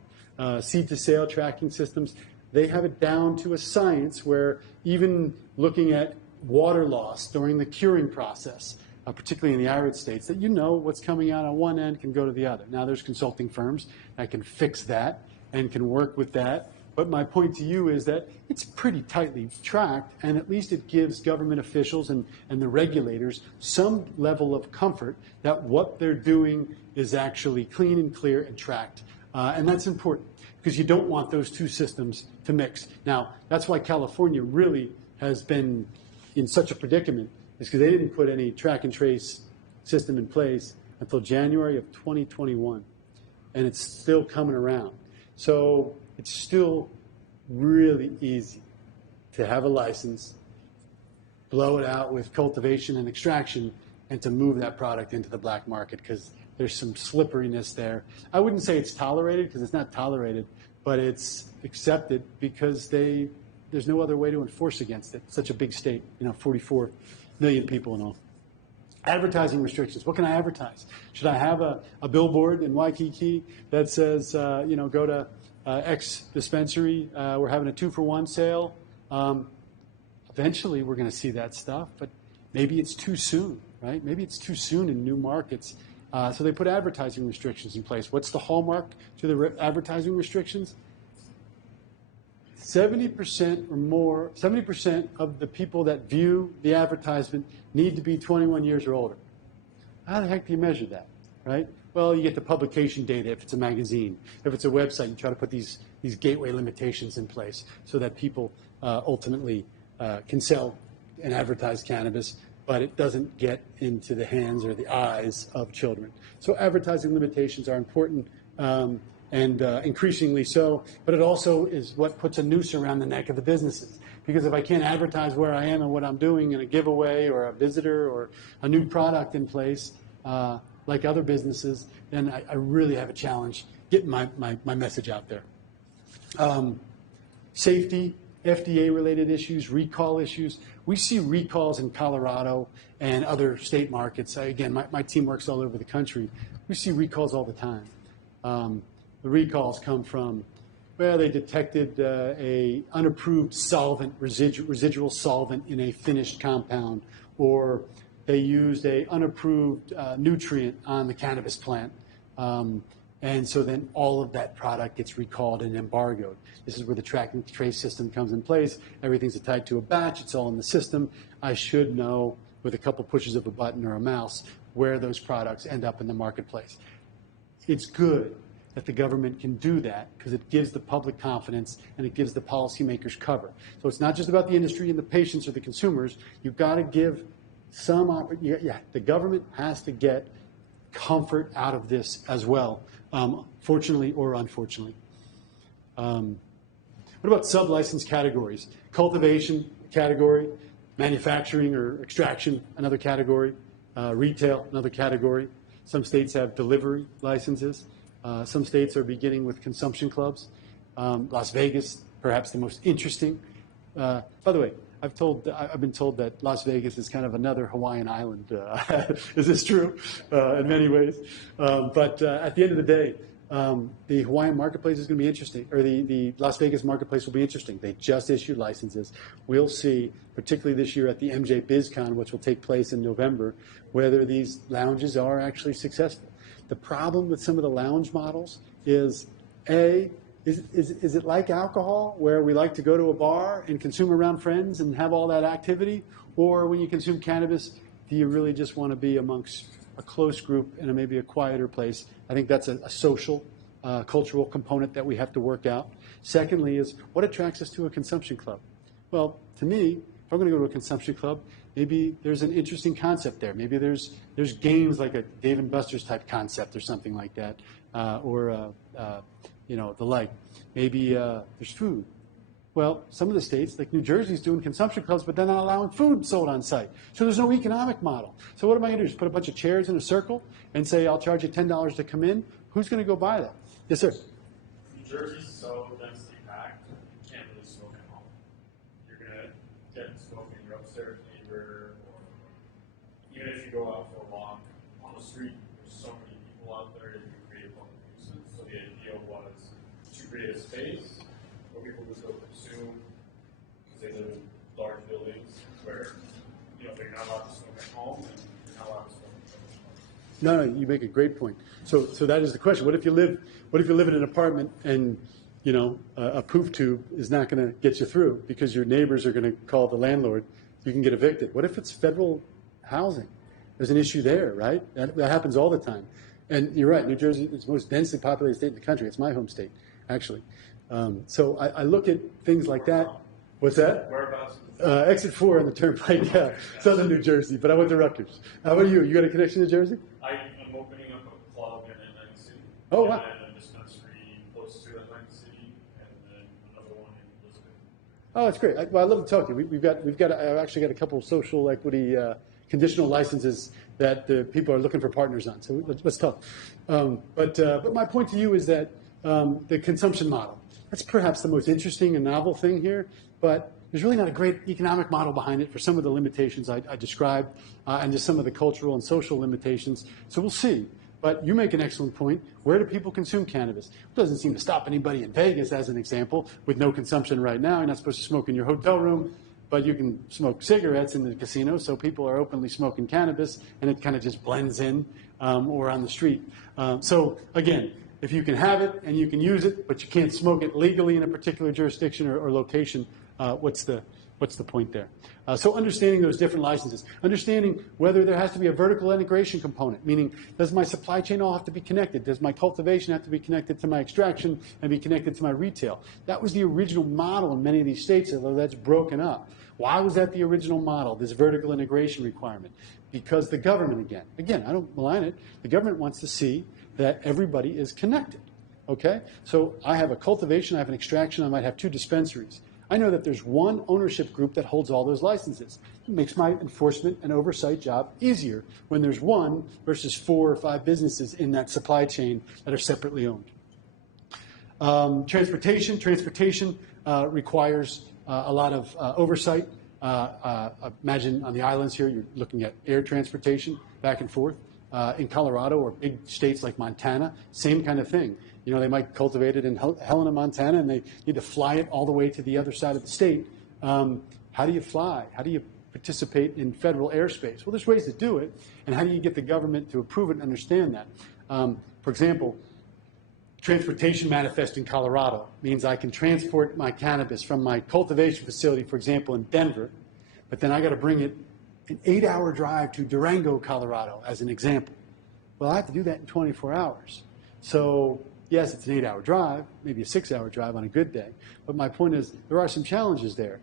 Seed-to-sale tracking systems, they have it down to a science where even looking at water loss during the curing process, particularly in the arid states, that what's coming out on one end can go to the other. Now there's consulting firms that can fix that and can work with that. But my point to you is that it's pretty tightly tracked, and at least it gives government officials and the regulators some level of comfort that what they're doing is actually clean and clear and tracked. And that's important because you don't want those two systems to mix. Now, that's why California really has been in such a predicament, is because they didn't put any track and trace system in place until January of 2021. And it's still coming around. So it's still really easy to have a license, blow it out with cultivation and extraction, and to move that product into the black market because there's some slipperiness there. I wouldn't say it's tolerated because it's not tolerated, but it's accepted because there's no other way to enforce against it. It's such a big state, 44 million people and all. Advertising restrictions. What can I advertise? Should I have a billboard in Waikiki that says, go to X dispensary, we're having a 2-for-1 sale? Eventually we're going to see that stuff, but maybe it's too soon, right? Maybe it's too soon in new markets. So they put advertising restrictions in place. What's the hallmark to the advertising restrictions? 70% or more, 70% of the people that view the advertisement need to be 21 years or older. How the heck do you measure that, right? Well, you get the publication data if it's a magazine. If it's a website, you try to put these gateway limitations in place so that people ultimately can sell and advertise cannabis, but it doesn't get into the hands or the eyes of children. So advertising limitations are important and increasingly so, but it also is what puts a noose around the neck of the businesses. Because if I can't advertise where I am and what I'm doing in a giveaway or a visitor or a new product in place, like other businesses, then I really have a challenge getting my message out there. Safety, FDA-related issues, recall issues. We see recalls in Colorado and other state markets. Again, my team works all over the country. We see recalls all the time. The recalls come from, well, they detected a unapproved solvent, residual solvent in a finished compound, or they used a unapproved nutrient on the cannabis plant. And so then all of that product gets recalled and embargoed. This is where the track and trace system comes in place. Everything's tied to a batch. It's all in the system. I should know with a couple pushes of a button or a mouse where those products end up in the marketplace. It's good that the government can do that because it gives the public confidence and it gives the policymakers cover. So it's not just about the industry and the patients or the consumers. You've got to give some opportunity. Yeah, the government has to get comfort out of this as well, fortunately or unfortunately. What about sub-license categories? Cultivation, category. Manufacturing or extraction, another category. Retail, another category. Some states have delivery licenses. Some states are beginning with consumption clubs. Las Vegas, perhaps the most interesting. By the way, I've been told that Las Vegas is kind of another Hawaiian island. Is this true? In many ways. But at the end of the day, the Hawaiian marketplace is going to be interesting, or the Las Vegas marketplace will be interesting. They just issued licenses. We'll see, particularly this year at the MJ BizCon, which will take place in November, whether these lounges are actually successful. The problem with some of the lounge models is, is it like alcohol, where we like to go to a bar and consume around friends and have all that activity? Or when you consume cannabis, do you really just want to be amongst a close group in maybe a quieter place? I think that's a social, cultural component that we have to work out. Secondly is, what attracts us to a consumption club? Well, to me, if I'm going to go to a consumption club, maybe there's an interesting concept there. Maybe there's games like a Dave & Buster's type concept or something like that, or the like. Maybe there's food. Well, some of the states, like New Jersey, is doing consumption clubs, but they're not allowing food sold on site. So there's no economic model. So what am I going to do? Just put a bunch of chairs in a circle and say, I'll charge you $10 to come in? Who's going to go buy that? Yes, sir. New Jersey's so densely packed, you can't really smoke at home. You're going to get smoke in your upstairs neighbor, or even if you go out for a walk on the street, there's so many people out there that you can create public nuisance. So the idea was to create a space where people would go consume, because they live in large buildings where they're not allowed to smoke at home and you're not allowed to smoke at home. No, you make a great point. So that is the question. What if you live in an apartment and a poof tube is not going to get you through because your neighbors are going to call the landlord? You can get evicted. What if it's federal housing? There's an issue there, right? That happens all the time. And you're right. New Jersey is the most densely populated state in the country. It's my home state, actually. So I look at things like that. What's that? Whereabouts? Exit 4 on the turnpike, southern New Jersey. But I went to Rutgers. How about you? You got a connection to Jersey? I'm opening up a club in Atlantic City. Oh, wow. And a dispensary close to Atlantic City, and then another one in Elizabeth. Oh, that's great. Well, I'd love to talk to you. I've actually got a couple of social equity conditional licenses that people are looking for partners on. So let's talk. But my point to you is that the consumption model, that's perhaps the most interesting and novel thing here, but there's really not a great economic model behind it for some of the limitations I described and just some of the cultural and social limitations. So we'll see. But you make an excellent point. Where do people consume cannabis? It doesn't seem to stop anybody in Vegas, as an example, with no consumption right now. You're not supposed to smoke in your hotel room, but you can smoke cigarettes in the casino, so people are openly smoking cannabis, and it kind of just blends in or on the street. So again, if you can have it and you can use it, but you can't smoke it legally in a particular jurisdiction or location, what's the point there? So understanding those different licenses, understanding whether there has to be a vertical integration component, meaning does my supply chain all have to be connected? Does my cultivation have to be connected to my extraction and be connected to my retail? That was the original model in many of these states, although that's broken up. Why was that the original model, this vertical integration requirement? Because the government, again, I don't malign it, the government wants to see that everybody is connected, okay? So I have a cultivation, I have an extraction, I might have 2 dispensaries. I know that there's one ownership group that holds all those licenses. It makes my enforcement and oversight job easier when there's 1 versus 4 or 5 businesses in that supply chain that are separately owned. Transportation requires a lot of oversight. Imagine on the islands here, you're looking at air transportation back and forth. In Colorado or big states like Montana, same kind of thing. You know, they might cultivate it in Helena, Montana, and they need to fly it all the way to the other side of the state. How do you fly? How do you participate in federal airspace? Well, there's ways to do it, and how do you get the government to approve it and understand that? For example, transportation manifest in Colorado means I can transport my cannabis from my cultivation facility, for example, in Denver, but then I got to bring it an 8-hour drive to Durango, Colorado, as an example. Well, I have to do that in 24 hours. So, yes, it's an 8-hour drive, maybe a 6-hour drive on a good day. But my point is, there are some challenges there.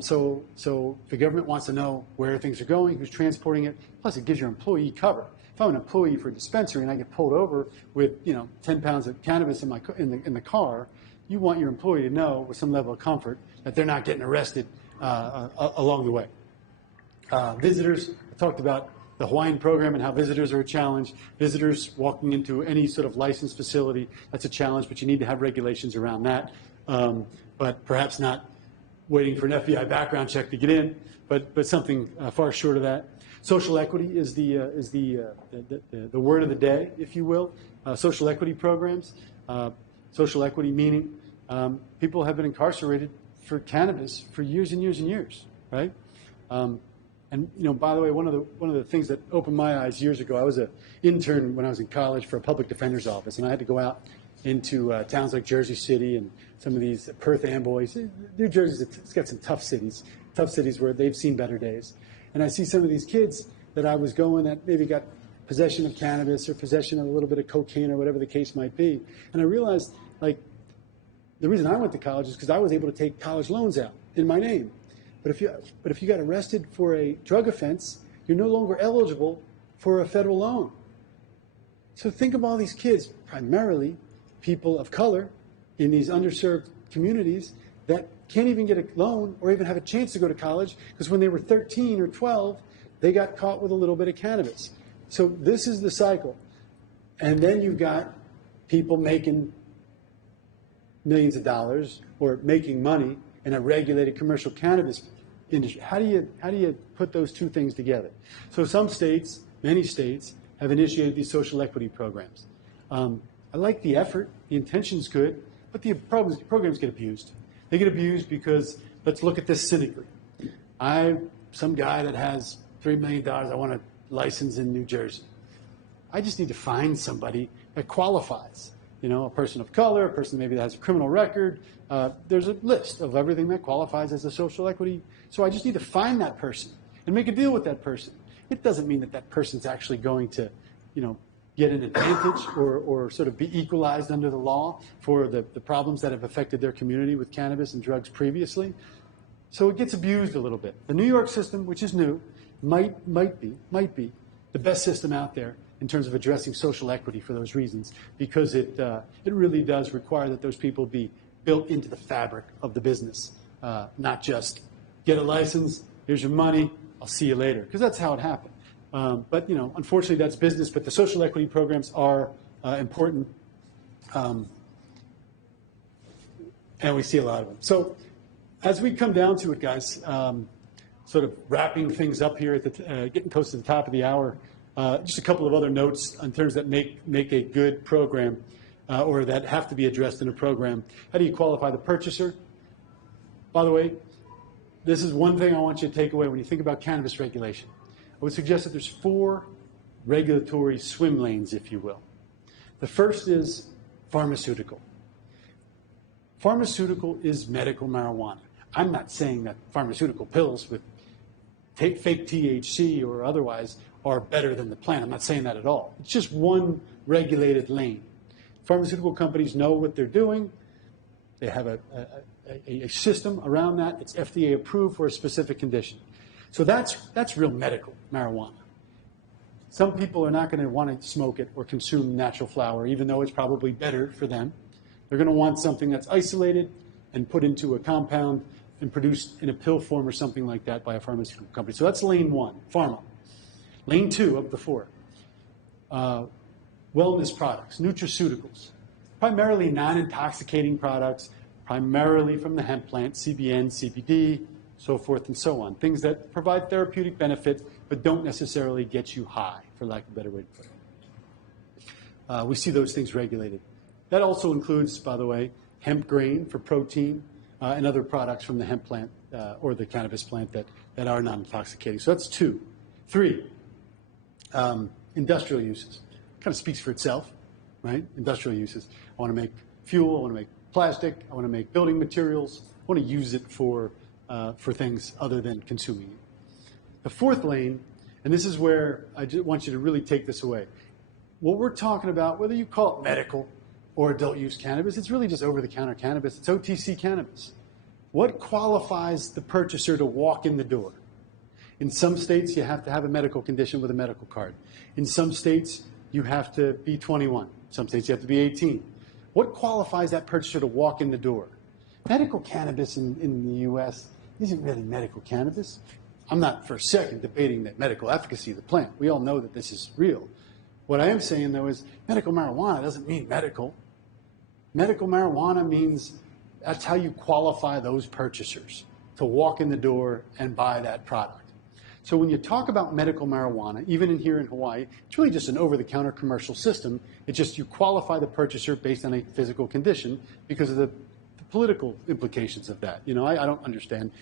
So the government wants to know where things are going, who's transporting it. Plus, it gives your employee cover. If I'm an employee for a dispensary and I get pulled over with 10 pounds of cannabis in the car, you want your employee to know with some level of comfort that they're not getting arrested along the way. Visitors, I talked about the Hawaiian program and how visitors are a challenge. Visitors walking into any sort of licensed facility, that's a challenge, but you need to have regulations around that. But perhaps not waiting for an FBI background check to get in, but something far short of that. Social equity is the word of the day, if you will. Social equity programs. Social equity meaning people have been incarcerated for cannabis for years and years and years, right? And by the way, one of the things that opened my eyes years ago, I was an intern when I was in college for a public defender's office, and I had to go out into towns like Jersey City and some of these Perth Amboys. New Jersey's it's got some tough cities where they've seen better days. And I see some of these kids that I was going that maybe got possession of cannabis or possession of a little bit of cocaine or whatever the case might be, and I realized the reason I went to college is because I was able to take college loans out in my name. But if you got arrested for a drug offense, you're no longer eligible for a federal loan. So think of all these kids, primarily people of color in these underserved communities that can't even get a loan or even have a chance to go to college because when they were 13 or 12, they got caught with a little bit of cannabis. So this is the cycle. And then you've got people making millions of dollars or making money in a regulated commercial cannabis industry. How do you put those two things together? So some states, many states, have initiated these social equity programs. I like the effort. The intention's good, but the programs get abused. They get abused because, let's look at this cynically. Some guy that has $3 million, I want a license in New Jersey. I just need to find somebody that qualifies. A person of color, a person maybe that has a criminal record. There's a list of everything that qualifies as a social equity. So I just need to find that person and make a deal with that person. It doesn't mean that that person's actually going to, get an advantage or sort of be equalized under the law for the problems that have affected their community with cannabis and drugs previously. So it gets abused a little bit. The New York system, which is new, might be the best system out there in terms of addressing social equity for those reasons, because it really does require that those people be built into the fabric of the business, not just get a license, here's your money, I'll see you later, because that's how it happened. But unfortunately, that's business. But the social equity programs are important, and we see a lot of them. So as we come down to it, guys, sort of wrapping things up here at getting close to the top of the hour. Just a couple of other notes in terms that make a good program or that have to be addressed in a program. How do you qualify the purchaser? By the way, this is one thing I want you to take away when you think about cannabis regulation. I would suggest that there's 4 regulatory swim lanes, if you will. The first is pharmaceutical. Pharmaceutical is medical marijuana. I'm not saying that pharmaceutical pills with fake THC or otherwise are better than the plant. I'm not saying that at all. It's just one regulated lane. Pharmaceutical companies know what they're doing. They have a system around that. It's FDA approved for a specific condition. So that's real medical marijuana. Some people are not going to want to smoke it or consume natural flower, even though it's probably better for them. They're going to want something that's isolated and put into a compound and produced in a pill form or something like that by a pharmaceutical company. So that's lane one, pharma. Lane two of the four, wellness products, nutraceuticals, primarily non-intoxicating products, primarily from the hemp plant, CBN, CBD, so forth and so on. Things that provide therapeutic benefit but don't necessarily get you high, for lack of a better way to put it. We see those things regulated. That also includes, by the way, hemp grain for protein and other products from the hemp plant or the cannabis plant that are non-intoxicating. So that's two. Three, industrial uses. Kind of speaks for itself, right? Industrial uses. I want to make fuel. I want to make plastic. I want to make building materials. I want to use it for things other than consuming it. The fourth lane, and this is where I just want you to really take this away. What we're talking about, whether you call it medical or adult use cannabis, it's really just over-the-counter cannabis. It's OTC cannabis. What qualifies the purchaser to walk in the door? In some states, you have to have a medical condition with a medical card. In some states, you have to be 21. Some states, you have to be 18. What qualifies that purchaser to walk in the door? Medical cannabis in the U.S. isn't really medical cannabis. I'm not for a second debating that medical efficacy of the plant. We all know that this is real. What I am saying, though, is medical marijuana doesn't mean medical. Medical marijuana means that's how you qualify those purchasers to walk in the door and buy that product. So when you talk about medical marijuana, even in here in Hawaii, it's really just an over-the-counter commercial system. It's just you qualify the purchaser based on a physical condition because of the political implications of that. You know, I don't understand.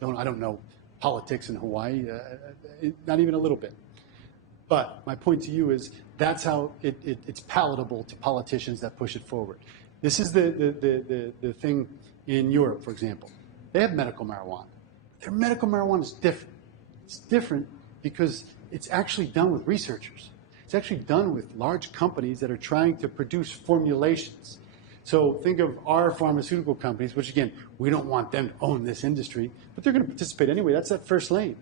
I don't know politics in Hawaii, not even a little bit. But my point to you is that's how it's palatable to politicians that push it forward. This is the thing in Europe, for example. They have medical marijuana. Their medical marijuana is different. It's different because it's actually done with researchers. It's actually done with large companies that are trying to produce formulations. So think of our pharmaceutical companies, which again, we don't want them to own this industry, but they're going to participate anyway. That's that first lane.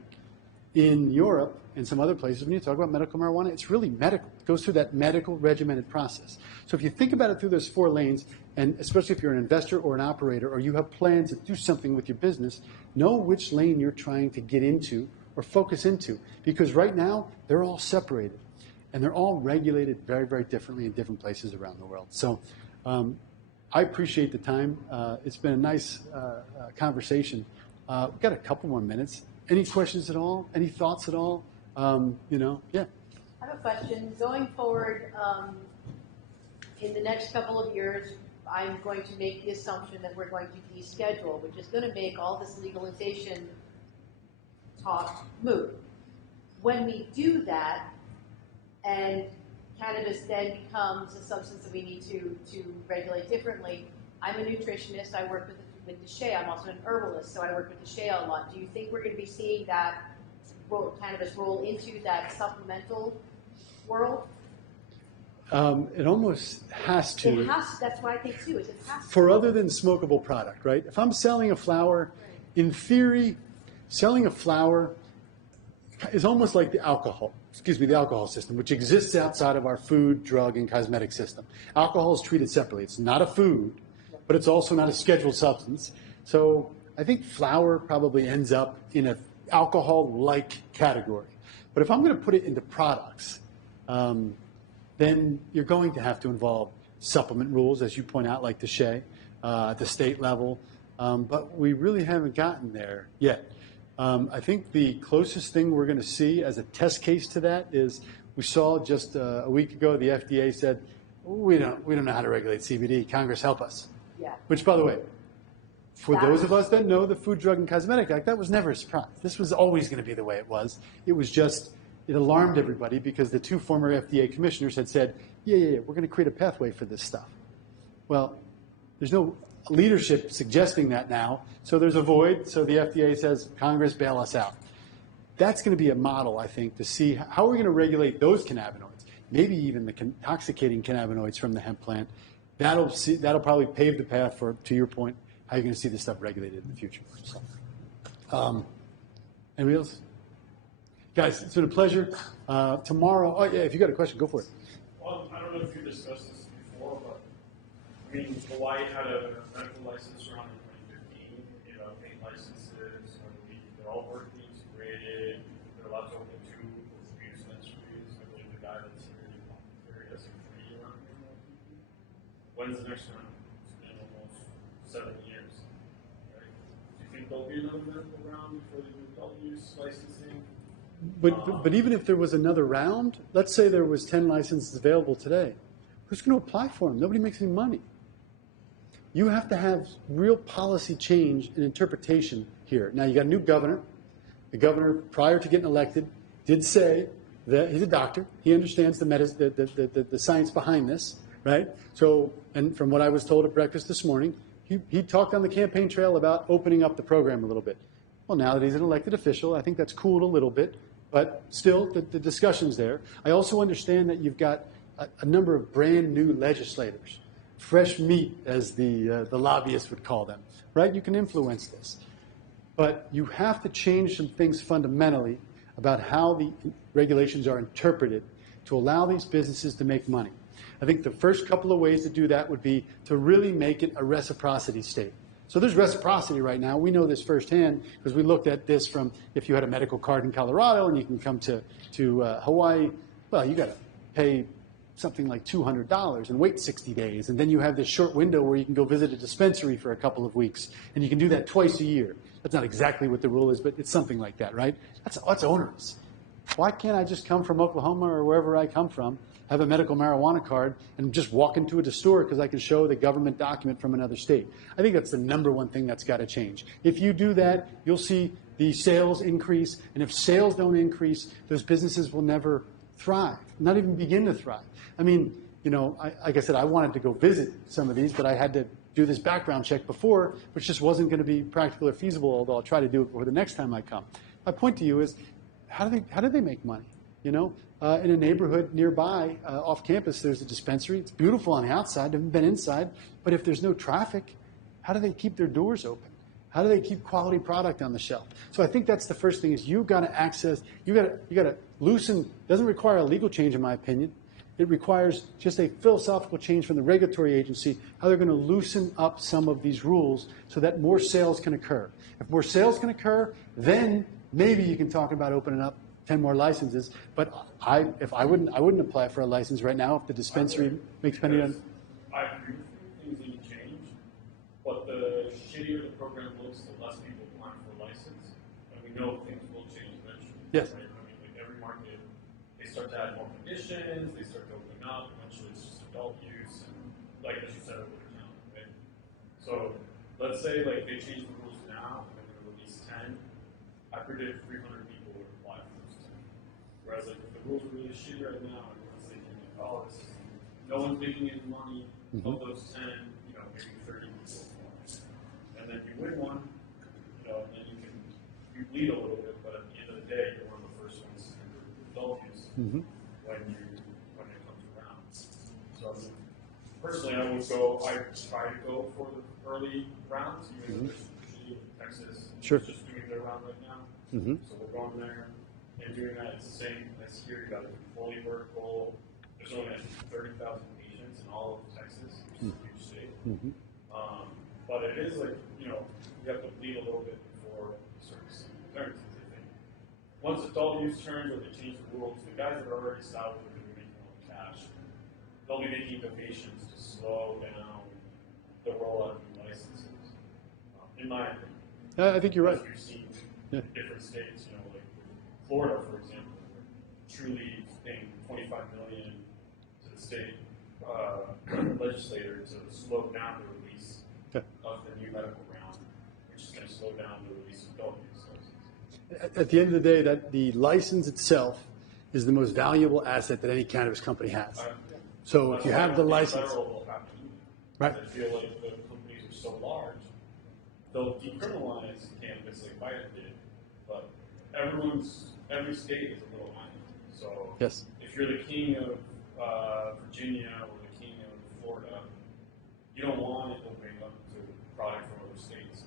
In Europe and some other places, when you talk about medical marijuana, it's really medical. It goes through that medical regimented process. So if you think about it through those four lanes, and especially if you're an investor or an operator or you have plans to do something with your business, know which lane you're trying to get into or focus into. Because right now, they're all separated. And they're all regulated very, very differently in different places around the world. So I appreciate the time. It's been a nice conversation. We've got a couple more minutes. Any questions at all? Any thoughts at all? Yeah. I have a question. Going forward, in the next couple of years, I'm going to make the assumption that we're going to deschedule, which is going to make all this legalization talk moot. When we do that, and cannabis then becomes a substance that we need to regulate differently, I'm a nutritionist. I work with the shea. I'm also an herbalist, so I work with the shea a lot. Do you think we're going to be seeing that cannabis roll into that supplemental world? It almost has to. It has. That's what I think too. Is it has to. For other than smokable product, right? If I'm selling a flower, in theory, selling a flower is almost like the alcohol system, which exists outside of our food, drug, and cosmetic system. Alcohol is treated separately. It's not a food, but it's also not a scheduled substance. So I think flower probably ends up in an alcohol-like category. But if I'm going to put it into products, then you're going to have to involve supplement rules, as you point out, like the shea, at the state level. But we really haven't gotten there yet. I think the closest thing we're going to see as a test case to that is we saw just a week ago the FDA said, we don't know how to regulate CBD. Congress, help us. Yeah. Which, by the way, for those of us that know the Food, Drug, and Cosmetic Act, that was never a surprise. This was always going to be the way it was. It was just, it alarmed everybody because the two former FDA commissioners had said, yeah, we're going to create a pathway for this stuff. Well, there's no leadership suggesting that now, so there's a void, so the FDA says, Congress, bail us out. That's going to be a model, I think, to see how we're going to regulate those cannabinoids, maybe even the intoxicating cannabinoids from the hemp plant. That'll probably pave the path for, to your point, how you're going to see this stuff regulated in the future. So, anybody else? Guys, it's been a pleasure. Tomorrow, oh yeah, if you got a question, go for it. Well, I don't know if you discussed this before, but I mean, Hawaii had a medical license around in 2015, paint licenses, I believe they're all working, integrated, they're allowed to open 2 dispensaries. I believe the guy that's here has 3 around here. When's the next round? It's been almost 7 years. Right? Do you think there'll be another medical round before they do adult use licensing? But even if there was another round, let's say there was 10 licenses available today, who's going to apply for them? Nobody makes any money. You have to have real policy change and interpretation here. Now, you got a new governor. The governor, prior to getting elected, did say that he's a doctor. He understands the science behind this, right? So, and from what I was told at breakfast this morning, he talked on the campaign trail about opening up the program a little bit. Well, now that he's an elected official, I think that's cooled a little bit, but still, the discussion's there. I also understand that you've got a number of brand new legislators, fresh meat, as the lobbyists would call them, right? You can influence this. But you have to change some things fundamentally about how the regulations are interpreted to allow these businesses to make money. I think the first couple of ways to do that would be to really make it a reciprocity state. So there's reciprocity right now. We know this firsthand because we looked at this from if you had a medical card in Colorado and you can come to Hawaii, well, you got to pay something like $200 and wait 60 days. And then you have this short window where you can go visit a dispensary for a couple of weeks. And you can do that twice a year. That's not exactly what the rule is, but it's something like that, right? That's onerous. Why can't I just come from Oklahoma or wherever I come from, have a medical marijuana card, and just walk into a store because I can show the government document from another state? I think that's the number one thing that's got to change. If you do that, you'll see the sales increase. And if sales don't increase, those businesses will never thrive, not even begin to thrive. I mean, like I said, I wanted to go visit some of these, but I had to do this background check before, which just wasn't going to be practical or feasible, although I'll try to do it before the next time I come. My point to you is, how do they make money? In a neighborhood nearby, off campus, there's a dispensary. It's beautiful on the outside. I haven't been inside. But if there's no traffic, how do they keep their doors open? How do they keep quality product on the shelf? So I think that's the first thing is you've got to access, you got to loosen, doesn't require a legal change in my opinion. It requires just a philosophical change from the regulatory agency, how they're going to loosen up some of these rules so that more sales can occur. If more sales can occur, then maybe you can talk about opening up 10 more licenses. But I wouldn't apply for a license right now if the dispensary makes penny on. I agree with you, things need to change, but the shittier the program looks, the less people apply for a license, and we know things will change eventually. Yes. Right? I mean, like every market, they start to add more conditions, they start to open up, eventually it's just adult use, and like as you said, over the counter, right? So let's say like they change the rules now, and they're going to release 10. I predict 300 people would apply for those 10. Whereas like if the rules are really shitty right now, everyone's thinking like, oh, no one's making any money. Of those 10, maybe 30 people apply. And then you win one, and then you bleed a little bit, but at the end of the day, you're one of the first ones to enter adult use when it comes around. So I mean, personally, I try to go for the early rounds, even if there's Texas is just doing their round right now. So we're going there and doing that. It's the same as here. You got to do fully vertical. There's only 30,000 patients in all of Texas, which is a huge state. But it is like, you have to bleed a little bit before you start to see returns. I think once adult use turns or they change the rules, the guys that are already established are going to be making all the cash. They'll be making donations to slow down the rollout of new licenses, in my opinion. I think you're right. As we've seen in different states, like Florida, for example, truly paying $25 million to the state legislator to slow down the release of the new medical round, which is going to slow down the release of adult use licenses. At the end of the day, that the license itself is the most valuable asset that any cannabis company has. So if you have the license, Right. I feel like the companies are so large, they'll decriminalize cannabis like Biden did, but every state is a little island. So Yes. if you're the king of Virginia or the king of Florida, you don't want it opening up to product from other states.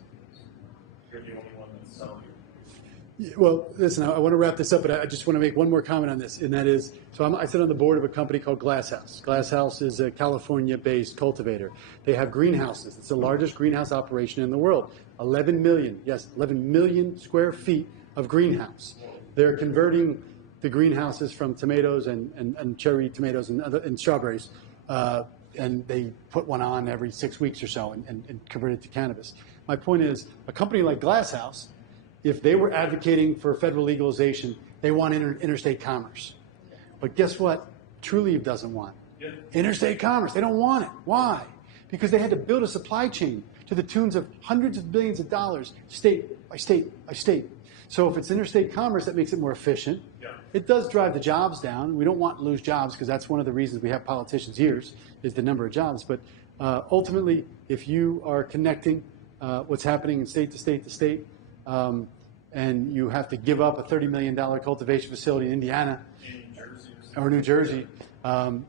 You're the only one that's selling it. Well, listen, I want to wrap this up, but I just want to make one more comment on this, and that is, I sit on the board of a company called Glass House. Glass House is a California-based cultivator. They have greenhouses. It's the largest greenhouse operation in the world. 11 million square feet of greenhouse. They're converting the greenhouses from tomatoes and cherry tomatoes and strawberries, and they put one on every 6 weeks or so and convert it to cannabis. My point is, a company like Glass House, if they were advocating for federal legalization, they want interstate commerce. But guess what? Trulieve doesn't want interstate commerce. They don't want it. Why? Because they had to build a supply chain to the tunes of hundreds of billions of dollars, state by state by state. So if it's interstate commerce, that makes it more efficient. It does drive the jobs down. We don't want to lose jobs because that's one of the reasons we have politicians' ears is the number of jobs. But ultimately, if you are connecting what's happening in state to state to state, and you have to give up a $30 million cultivation facility in Indiana or New Jersey,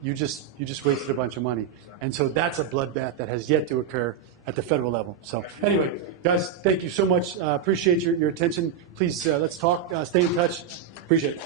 you just wasted a bunch of money. And so that's a bloodbath that has yet to occur at the federal level. So anyway, guys, thank you so much. Appreciate your attention. Please, let's talk. Stay in touch. Appreciate it.